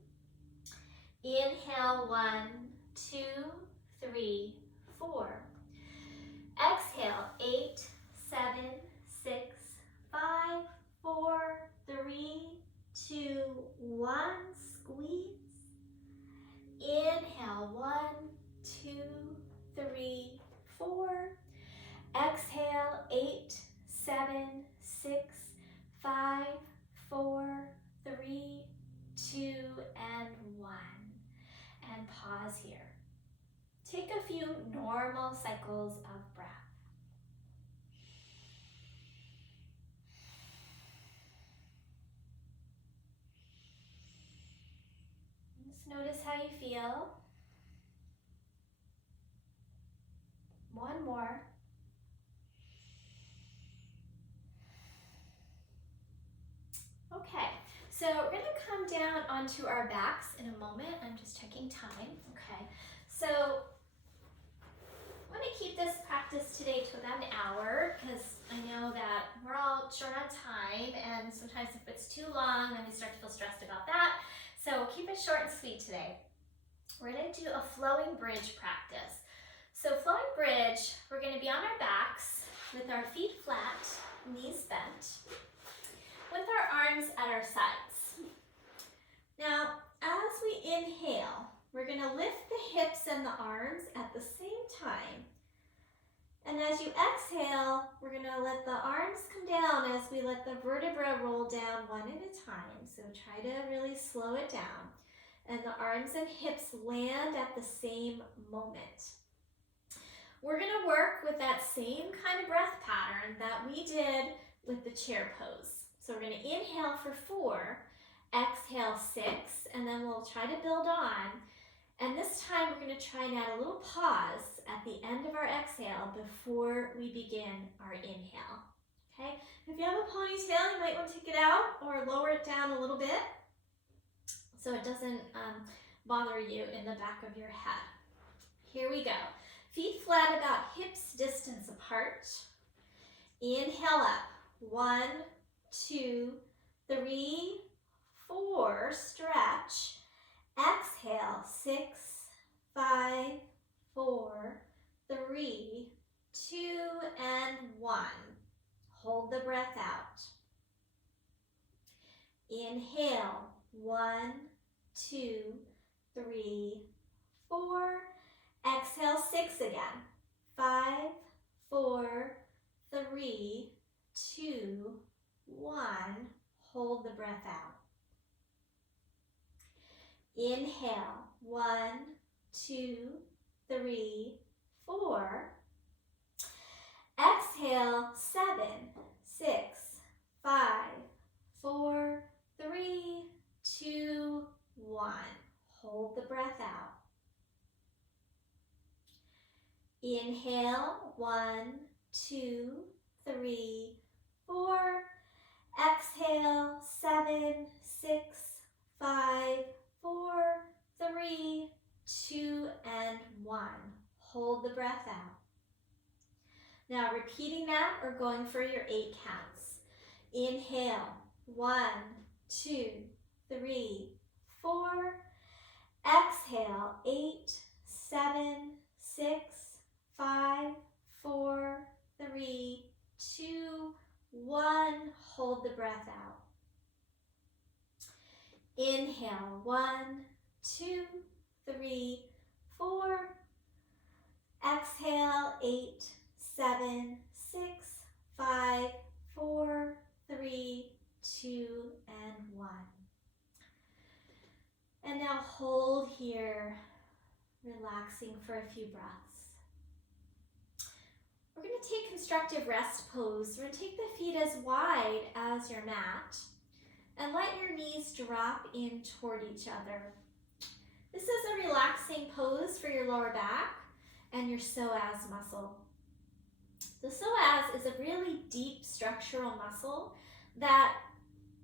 Inhale, 1, 2, 3, 4. Exhale, 8, 7, 6, 5, 4, 3, 2, 1. Squeeze. Inhale, 1, 2, 3, 4. Exhale, 8, 7, 6, 5, 4, 3, 2, and 1. And pause here. Take a few normal cycles of breath. how you feel. One more. Okay, so we're going to come down onto our backs in a moment. I'm just checking time. Okay, so I'm going to keep this practice today to about an hour because I know that we're all short on time, and sometimes if it's too long, then we start to feel stressed about that. So we'll keep it short and sweet today. We're going to do a flowing bridge practice. So flowing bridge, we're going to be on our backs with our feet flat, knees bent, with our arms at our sides. Now, as we inhale, we're going to lift the hips and the arms at the same time. And as you exhale, we're going to let the arms come down as we let the vertebra roll down one at a time. So try to really slow it down. And the arms and hips land at the same moment. We're going to work with that same kind of breath pattern that we did with the chair pose. So we're going to inhale for 4, exhale 6, and then we'll try to build on. And this time we're going to try and add a little pause at the end of our exhale before we begin our inhale. Okay? If you have a ponytail, you might want to take it out or lower it down a little bit so it doesn't bother you in the back of your head. Here we go. Feet flat about hips distance apart. Inhale up. 1, 2, 3, 4. Stretch. Exhale. 6, 5, 4, 3, 2, and 1. Hold the breath out. Inhale. 1, 2, 3, 4. Exhale 6 again. 5, 4, 3, 2, 1. Hold the breath out. Inhale. 1, 2, 3, 4. Exhale 7, 6, 5, 4, 3, 2, 1. Hold the breath out. Inhale, 1, 2, 3, 4. Exhale, 7, 6, 5, 4, 3, 2, and 1. Hold the breath out. Now repeating that or going for your 8 counts. Inhale, 1, 2, 3, 4. Exhale, 8, 7, 6, 5, 4, 3, 2, 1. Hold the breath out. Inhale, 1, 2, 3, 4. Exhale, 8, 7, 6, 5, 4, 3, 2, and 1. And now hold here, relaxing for a few breaths. We're going to take constructive rest pose. We're going to take the feet as wide as your mat and let your knees drop in toward each other. This is a relaxing pose for your lower back and your psoas muscle. The psoas is a really deep structural muscle that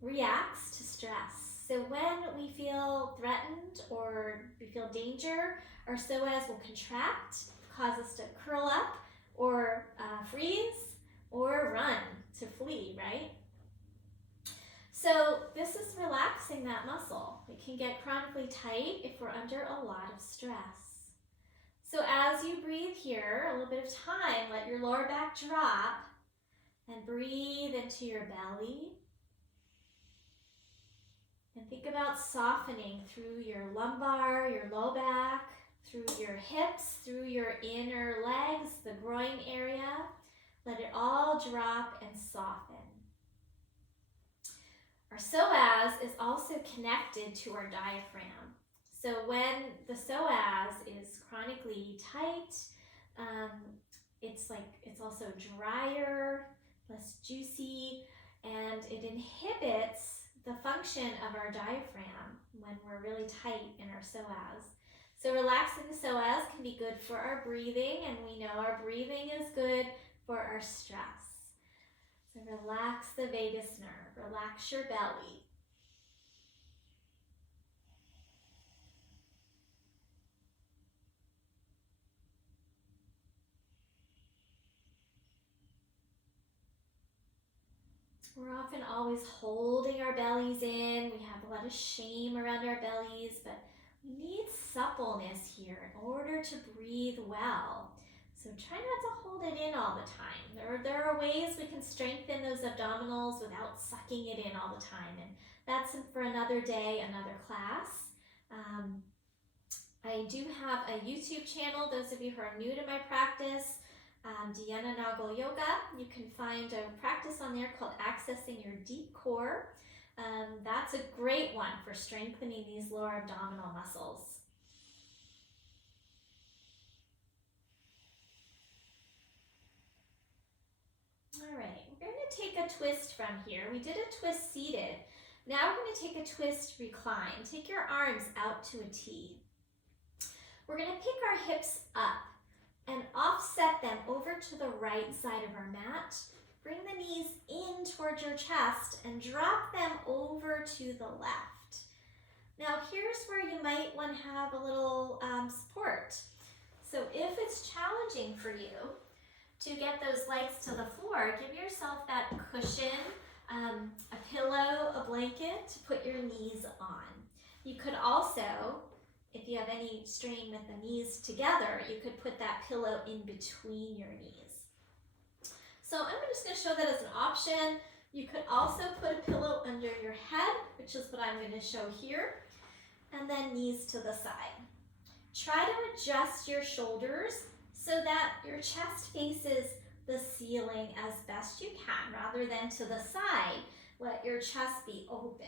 reacts to stress. So when we feel threatened or we feel danger, our psoas will contract, cause us to curl up or freeze or run to flee, right? So this is relaxing that muscle. It can get chronically tight if we're under a lot of stress. So as you breathe here, a little bit of time, let your lower back drop and breathe into your belly. And think about softening through your lumbar, your low back, through your hips, through your inner legs, the groin area. Let it all drop and soften. Our psoas is also connected to our diaphragm. So when the psoas is chronically tight, it's also drier, less juicy, and it inhibits the function of our diaphragm when we're really tight in our psoas. So relaxing the psoas can be good for our breathing, and we know our breathing is good for our stress. So relax the vagus nerve, relax your belly. We're often always holding our bellies in. We have a lot of shame around our bellies, but we need suppleness here in order to breathe well. So try not to hold it in all the time. There are ways we can strengthen those abdominals without sucking it in all the time, and that's for another day, another class. I do have a YouTube channel, those of you who are new to my practice, Deanna Nagle Yoga. You can find a practice on there called Accessing Your Deep Core. That's a great one for strengthening these lower abdominal muscles. All right, we're going to take a twist from here. We did a twist seated. Now we're going to take a twist recline. Take your arms out to a T. We're going to pick our hips up and offset them over to the right side of our mat. Bring the knees in towards your chest and drop them over to the left. Now here's where you might want to have a little support. So if it's challenging for you to get those legs to the floor, give yourself that cushion, a pillow, a blanket to put your knees on. You could also, if you have any strain with the knees together, you could put that pillow in between your knees. So I'm just going to show that as an option. You could also put a pillow under your head, which is what I'm going to show here, and then knees to the side. Try to adjust your shoulders so that your chest faces the ceiling as best you can, rather than to the side. Let your chest be open.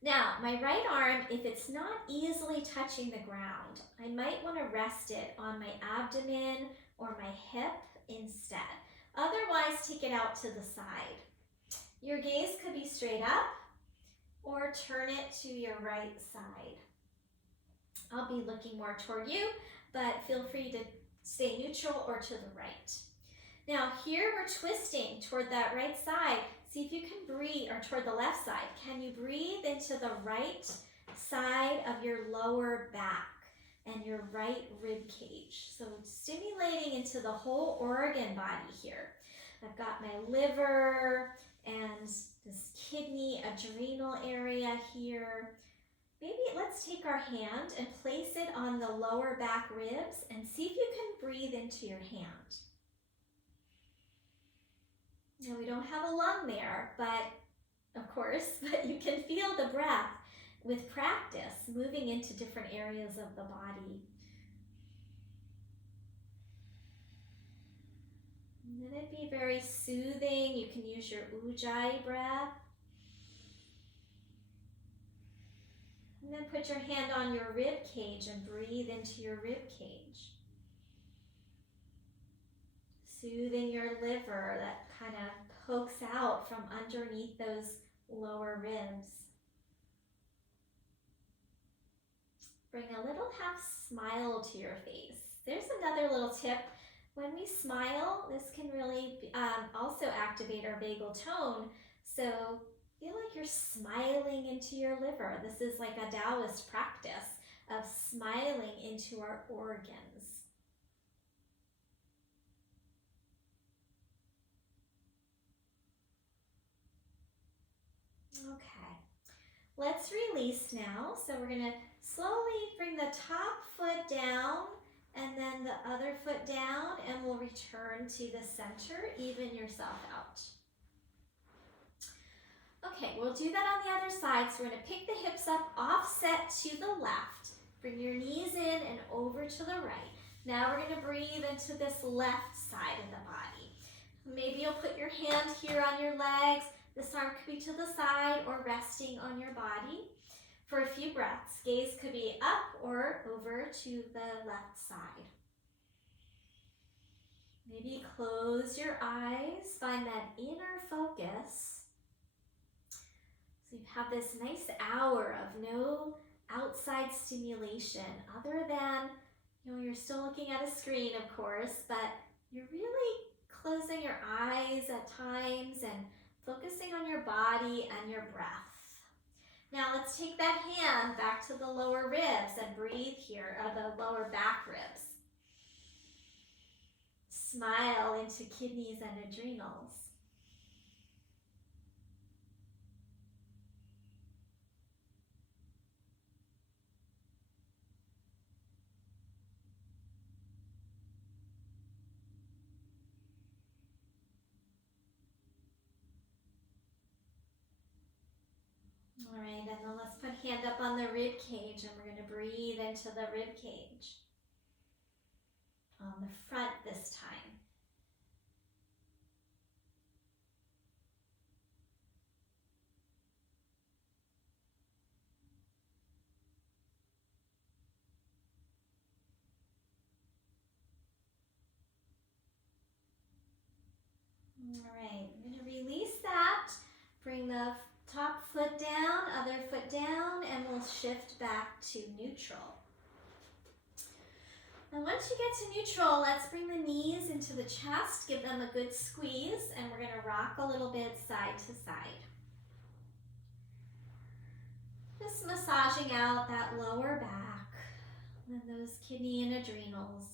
Now, my right arm, if it's not easily touching the ground, I might want to rest it on my abdomen or my hip instead. Otherwise, take it out to the side. Your gaze could be straight up or turn it to your right side. I'll be looking more toward you, but feel free to stay neutral or to the right. Now here we're twisting toward that right side. See if you can breathe, or toward the left side. Can you breathe into the right side of your lower back and your right rib cage? So stimulating into the whole organ body here. I've got my liver and this kidney, adrenal area here. Maybe let's take our hand and place it on the lower back ribs and see if you can breathe into your hand. Now we don't have a lung there, but you can feel the breath with practice moving into different areas of the body. And then it'd be very soothing. You can use your Ujjayi breath. And then put your hand on your rib cage and breathe into your rib cage. Soothing your liver that kind of pokes out from underneath those lower ribs. Bring a little half smile to your face. There's another little tip. When we smile, this can really also activate our vagal tone. So feel like you're smiling into your liver. This is like a Taoist practice of smiling into our organs. Okay, let's release now. So we're going to slowly bring the top foot down and then the other foot down, and we'll return to the center. Even yourself out. Okay, we'll do that on the other side. So we're going to pick the hips up, offset to the left. Bring your knees in and over to the right. Now we're going to breathe into this left side of the body. Maybe you'll put your hand here on your legs. This arm could be to the side or resting on your body for a few breaths. Gaze could be up or over to the left side. Maybe close your eyes, find that inner focus. So you have this nice hour of no outside stimulation other than, you're still looking at a screen, of course, but you're really closing your eyes at times and focusing on your body and your breath. Now let's take that hand back to the lower ribs and breathe here, the lower back ribs. Smile into kidneys and adrenals. All right, and then let's put hand up on the rib cage and we're going to breathe into the rib cage. On the front this time. All right, I'm going to release that. Bring the top foot down, other foot down, and we'll shift back to neutral. And once you get to neutral, let's bring the knees into the chest, give them a good squeeze, and we're going to rock a little bit side to side. Just massaging out that lower back and those kidney and adrenals.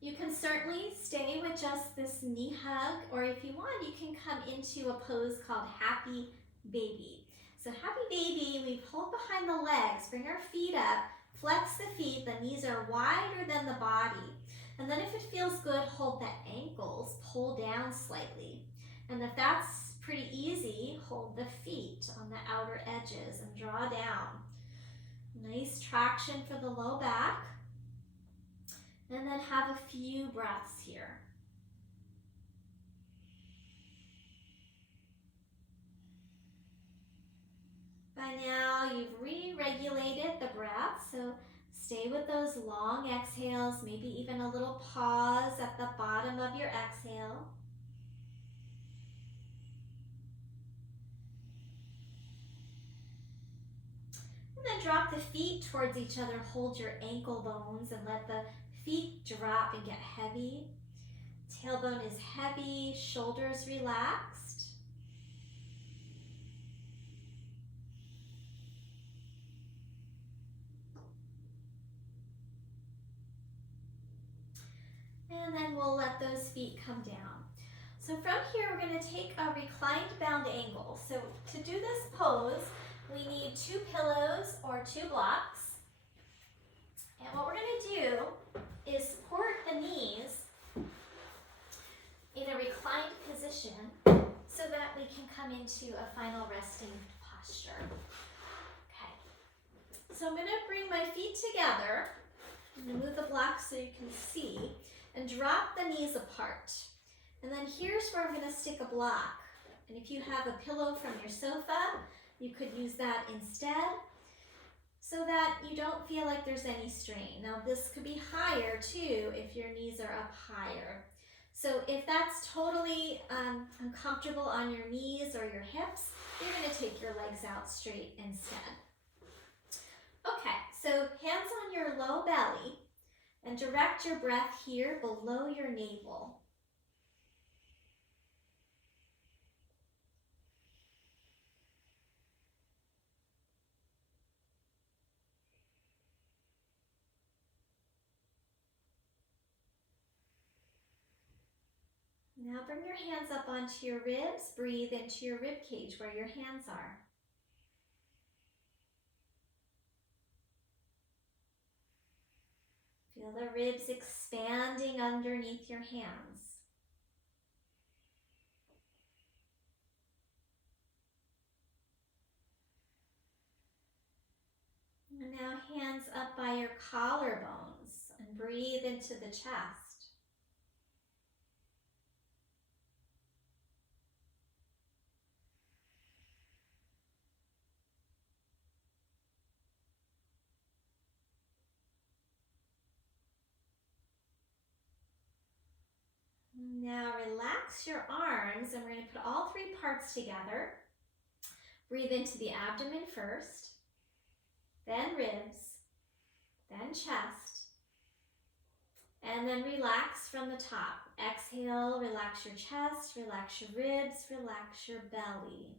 You can certainly stay with just this knee hug, or if you want, you can come into a pose called Happy Baby. So Happy Baby, we hold behind the legs, bring our feet up, flex the feet, the knees are wider than the body. And then if it feels good, hold the ankles, pull down slightly. And if that's pretty easy, hold the feet on the outer edges and draw down. Nice traction for the low back. And then have a few breaths here. By now, you've re-regulated the breath, so stay with those long exhales, maybe even a little pause at the bottom of your exhale. And then drop the feet towards each other, hold your ankle bones and let the feet drop and get heavy. Tailbone is heavy, shoulders relaxed. And then we'll let those feet come down. So from here, we're going to take a reclined bound angle. So to do this pose, we need 2 pillows or 2 blocks. And what we're going to do is support the knees in a reclined position so that we can come into a final resting posture. Okay. So I'm going to bring my feet together. I'm going to move the block so you can see and drop the knees apart. And then here's where I'm going to stick a block. And if you have a pillow from your sofa, you could use that instead so that you don't feel like there's any strain. Now this could be higher too if your knees are up higher. So if that's totally uncomfortable on your knees or your hips, you're going to take your legs out straight instead. Okay, so hands on your low belly and direct your breath here below your navel. Now bring your hands up onto your ribs, breathe into your rib cage where your hands are. Feel the ribs expanding underneath your hands. And now hands up by your collarbones and breathe into the chest. Now relax your arms and we're going to put all 3 parts together. Breathe into the abdomen first, then ribs, then chest, and then relax from the top. Exhale, relax your chest, relax your ribs, relax your belly.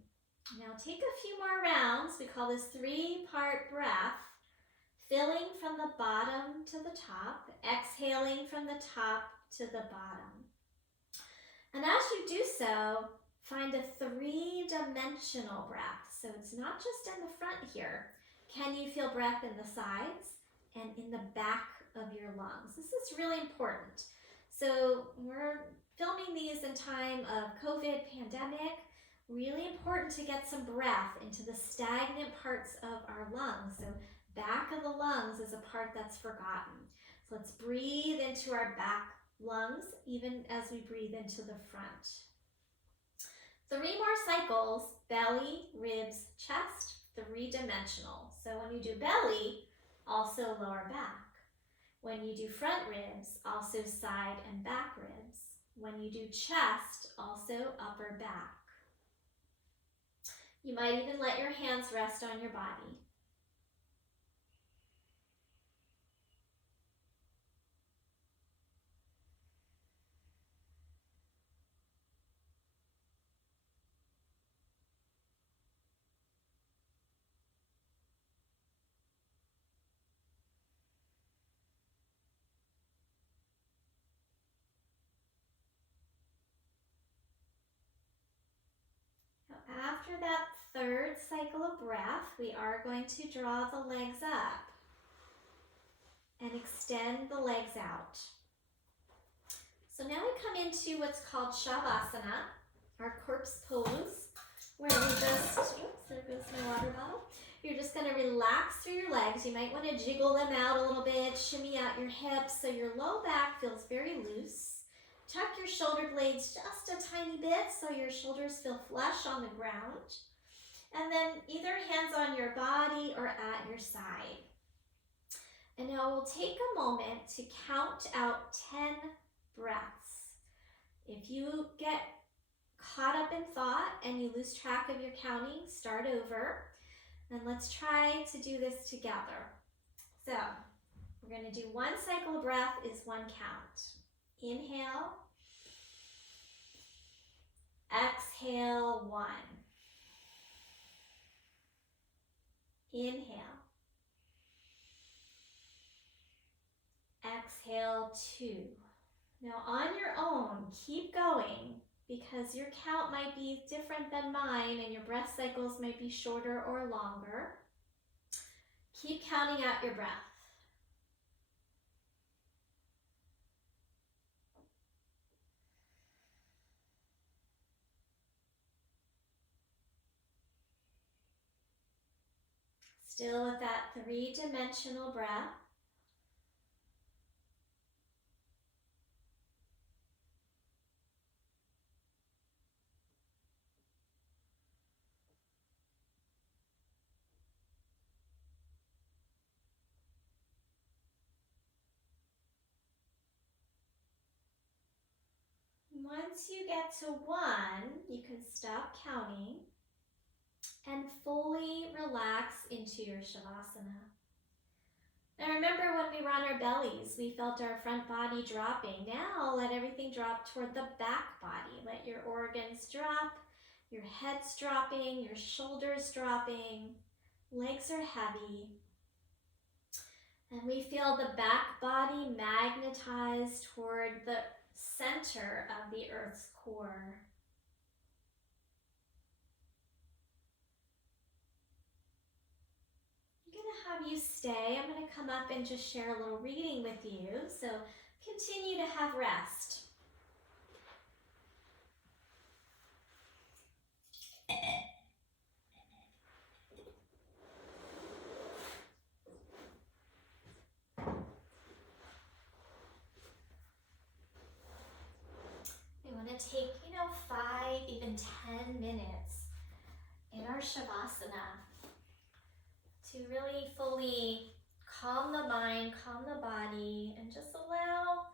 Now take a few more rounds. We call this 3-part breath. Filling from the bottom to the top, exhaling from the top to the bottom. And as you do so, find a 3-dimensional breath. So it's not just in the front here. Can you feel breath in the sides and in the back of your lungs? This is really important. So we're filming these in time of COVID pandemic. Really important to get some breath into the stagnant parts of our lungs. So back of the lungs is a part that's forgotten. So let's breathe into our back lungs, even as we breathe into the front. 3 more cycles, belly, ribs, chest, 3-dimensional. So when you do belly, also lower back. When you do front ribs, also side and back ribs. When you do chest, also upper back. You might even let your hands rest on your body. After that 3rd cycle of breath, we are going to draw the legs up and extend the legs out. So now we come into what's called Shavasana, our corpse pose, where we just, oops, there goes my water bottle. You're just going to relax through your legs. You might want to jiggle them out a little bit, shimmy out your hips so your low back feels very loose. Tuck your shoulder blades just a tiny bit so your shoulders feel flush on the ground. And then either hands on your body or at your side. And now we'll take a moment to count out 10 breaths. If you get caught up in thought and you lose track of your counting, start over. And let's try to do this together. So we're going to do 1 cycle of breath is 1 count. Inhale. Exhale, 1. Inhale. Exhale, 2. Now on your own, keep going because your count might be different than mine and your breath cycles might be shorter or longer. Keep counting out your breath. Still with that 3-dimensional breath. Once you get to 1, you can stop counting and fully relax into your Shavasana. Now remember when we were on our bellies, we felt our front body dropping. Now let everything drop toward the back body. Let your organs drop, your head's dropping, your shoulders dropping, legs are heavy. And we feel the back body magnetize toward the center of the Earth's core. I'm going to have you stay. I'm going to come up and just share a little reading with you. So continue to have rest. Take, 5, even 10 minutes in our Shavasana to really fully calm the mind, calm the body, and just allow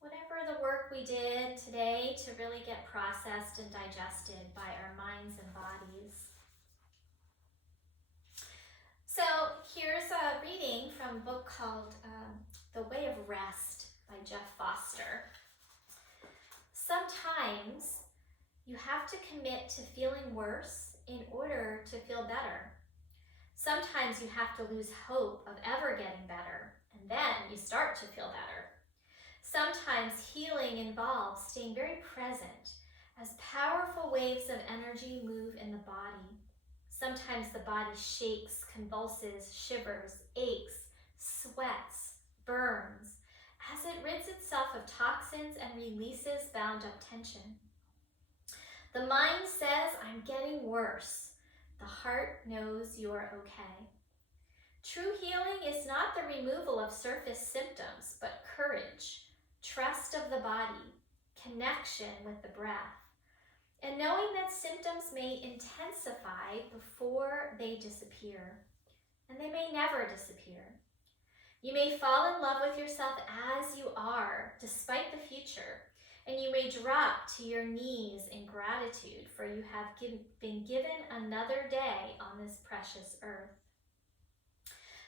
whatever the work we did today to really get processed and digested by our minds and bodies. So here's a reading from a book called The Way of Rest by Jeff Foster. Sometimes you have to commit to feeling worse in order to feel better. Sometimes you have to lose hope of ever getting better, and then you start to feel better. Sometimes healing involves staying very present as powerful waves of energy move in the body. Sometimes the body shakes, convulses, shivers, aches, sweats, burns, as it rids itself of toxins and releases bound up tension. The mind says, I'm getting worse. The heart knows you're okay. True healing is not the removal of surface symptoms, but courage, trust of the body, connection with the breath, and knowing that symptoms may intensify before they disappear, and they may never disappear. You may fall in love with yourself as you are, despite the future, and you may drop to your knees in gratitude, for you have been given another day on this precious earth.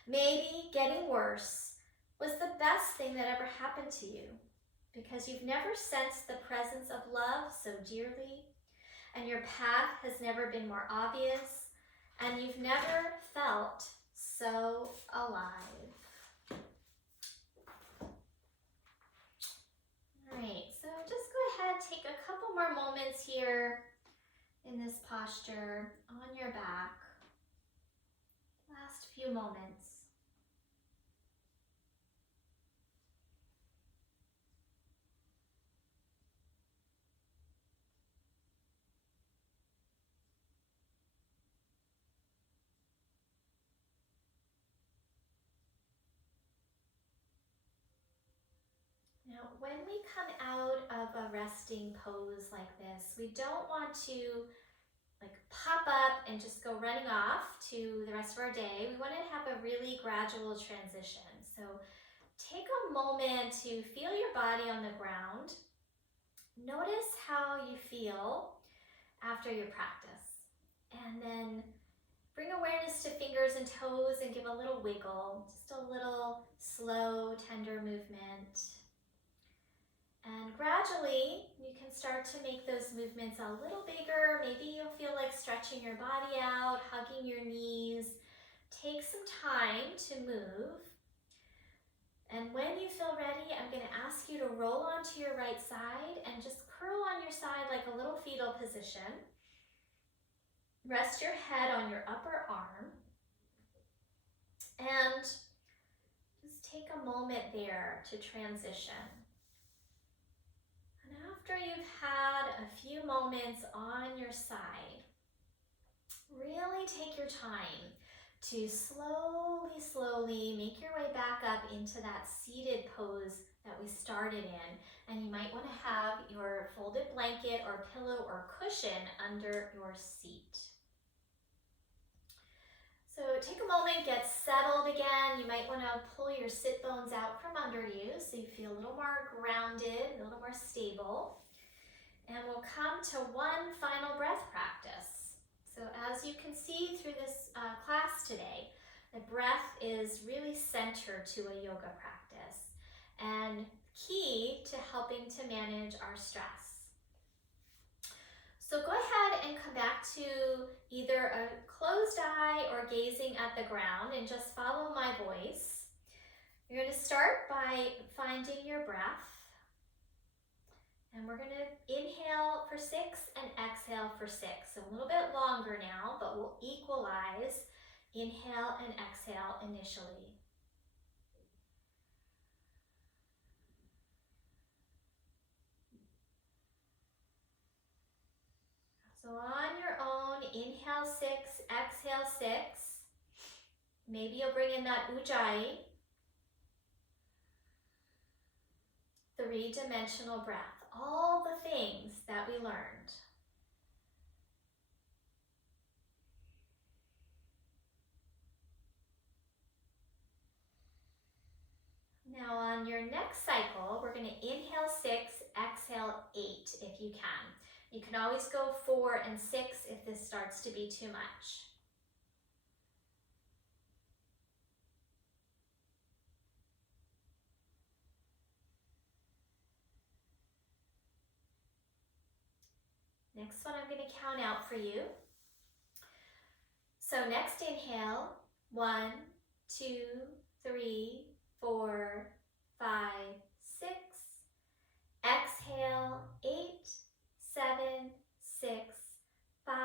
Maybe getting worse was the best thing that ever happened to you, because you've never sensed the presence of love so dearly, and your path has never been more obvious, and you've never felt so alive. All right, so just go ahead, take a couple more moments here in this posture on your back. Last few moments. Now, when we come out of a resting pose like this, we don't want to pop up and just go running off to the rest of our day. We want to have a really gradual transition. So take a moment to feel your body on the ground. Notice how you feel after your practice. And then bring awareness to fingers and toes and give a little wiggle, just a little slow, tender movement. And gradually, you can start to make those movements a little bigger. Maybe you'll feel like stretching your body out, hugging your knees. Take some time to move. And when you feel ready, I'm going to ask you to roll onto your right side and just curl on your side like a little fetal position. Rest your head on your upper arm. And just take a moment there to transition. And after you've had a few moments on your side, really take your time to slowly make your way back up into that seated pose that we started in. And you might want to have your folded blanket or pillow or cushion under your seat. So take a moment, get settled again. You might want to pull your sit bones out from under you so you feel a little more grounded, a little more stable. And we'll come to one final breath practice. So as you can see through this class today, the breath is really central to a yoga practice and key to helping to manage our stress. So go ahead and come back to either a closed eye or gazing at the ground and just follow my voice. You're going to start by finding your breath. And we're going to inhale for 6 and exhale for 6. So a little bit longer now, but we'll equalize inhale and exhale initially. So on your own, inhale 6, exhale 6. Maybe you'll bring in that Ujjayi, 3-dimensional breath. All the things that we learned. Now on your next cycle, we're going to inhale 6, exhale 8 if you can. You can always go 4 and 6 if this starts to be too much. Next one I'm going to count out for you. So next inhale, 1, 2, 3, 4, 5, 6. Exhale, 8, 7, 6, 5,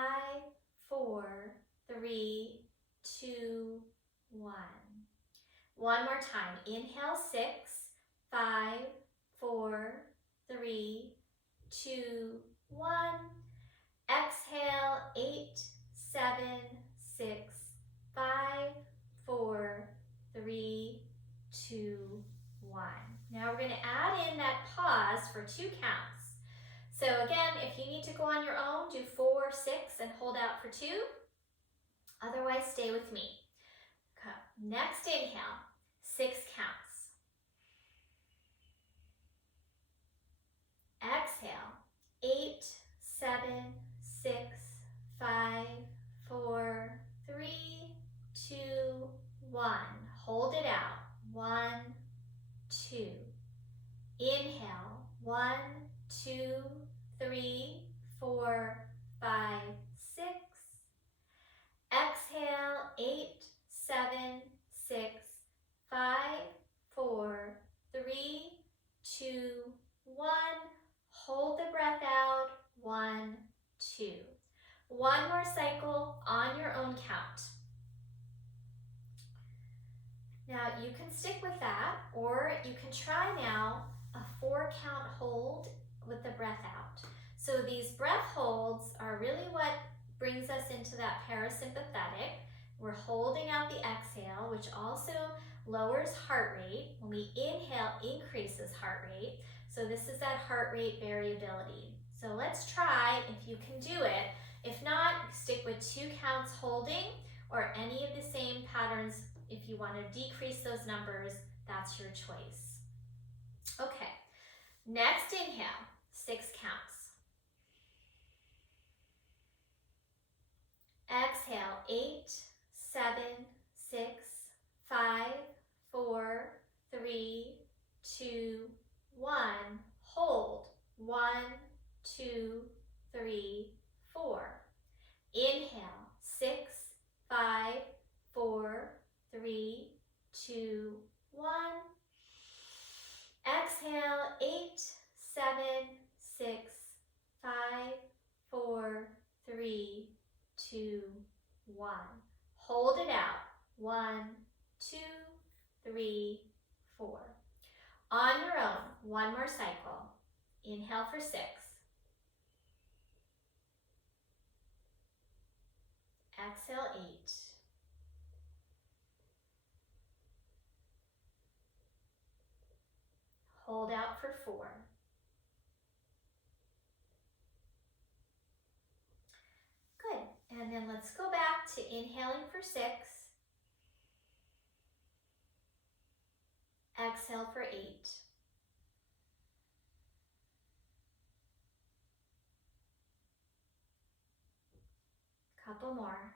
4, 3, 2, 1. One more time. Inhale, 6, 5, 4, 3, 2, 1. Exhale, 8, 7, 6, 5, 4, 3, 2, 1. Now we're going to add in that pause for 2 counts. So again, if you need to go on your own, do 4, 6, and hold out for 2. Otherwise, stay with me. Okay. Next inhale, 6 counts. Exhale, 8, 7, 6, 5, 4, 3, 2, 1. Hold it out. 1, 2. Inhale. 1, 2, 3, 4, 5, 6. Exhale. 8, 7, 6, 5, 4, 3, 2, 1. Hold the breath out. 1, 2. One more cycle on your own count. Now you can stick with that, or you can try now a 4 count hold with the breath out. So these breath holds are really what brings us into that parasympathetic. We're holding out the exhale, which also lowers heart rate. When we inhale, increases heart rate. So this is that heart rate variability. So let's try if you can do it. If not, stick with 2 counts holding, or any of the same patterns. If you want to decrease those numbers, that's your choice. Okay, next inhale, 6 counts. Exhale, 8, 7, 6, 5, 4, 3, 2, 1. Hold. 1, 2, 3, 4. Inhale, 6, 5, 4, 3, 2, 1. Exhale, 8, 7, 6, 5, 4, 3, 2, 1. Hold it out. 1, 2, 3, 4. On your own, one more cycle. Inhale for 6. Exhale, 8. Hold out for 4. Good. And then let's go back to inhaling for 6. Exhale for 8. Couple more.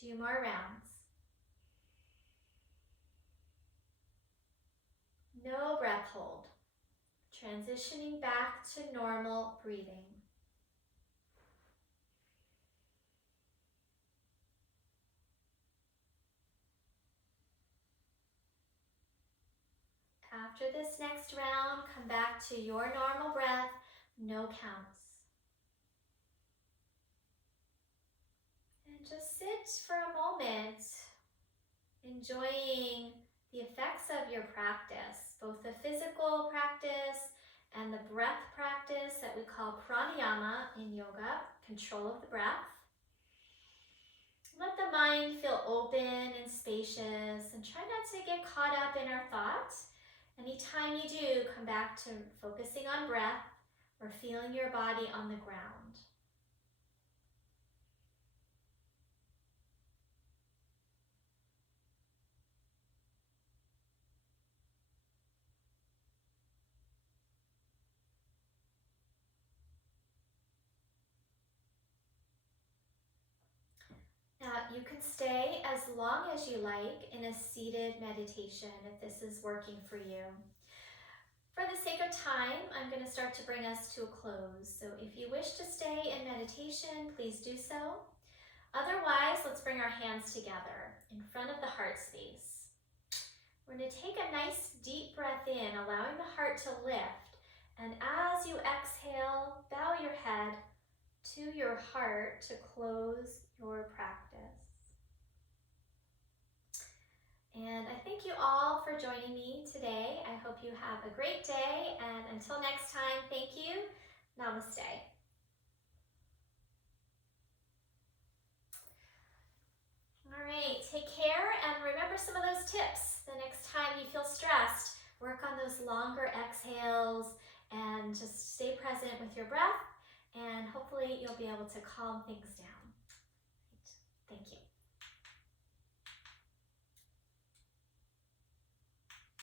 Two more rounds. No breath hold. Transitioning back to normal breathing. After this next round, come back to your normal breath, no counts. And just sit for a moment, enjoying the effects of your practice, both the physical practice and the breath practice that we call pranayama in yoga, control of the breath. Let the mind feel open and spacious, and try not to get caught up in our thoughts. Anytime you do, come back to focusing on breath or feeling your body on the ground. Now, you can stay as long as you like in a seated meditation if this is working for you. For the sake of time, I'm going to start to bring us to a close. So if you wish to stay in meditation, please do so. Otherwise, let's bring our hands together in front of the heart space. We're going to take a nice deep breath in, allowing the heart to lift. And as you exhale, bow your head to your heart to close your practice. And I thank you all for joining me today. I hope you have a great day, and until next time, thank you. Namaste. All right, take care, and remember some of those tips. The next time you feel stressed, work on those longer exhales and just stay present with your breath, and hopefully you'll be able to calm things down. Thank you.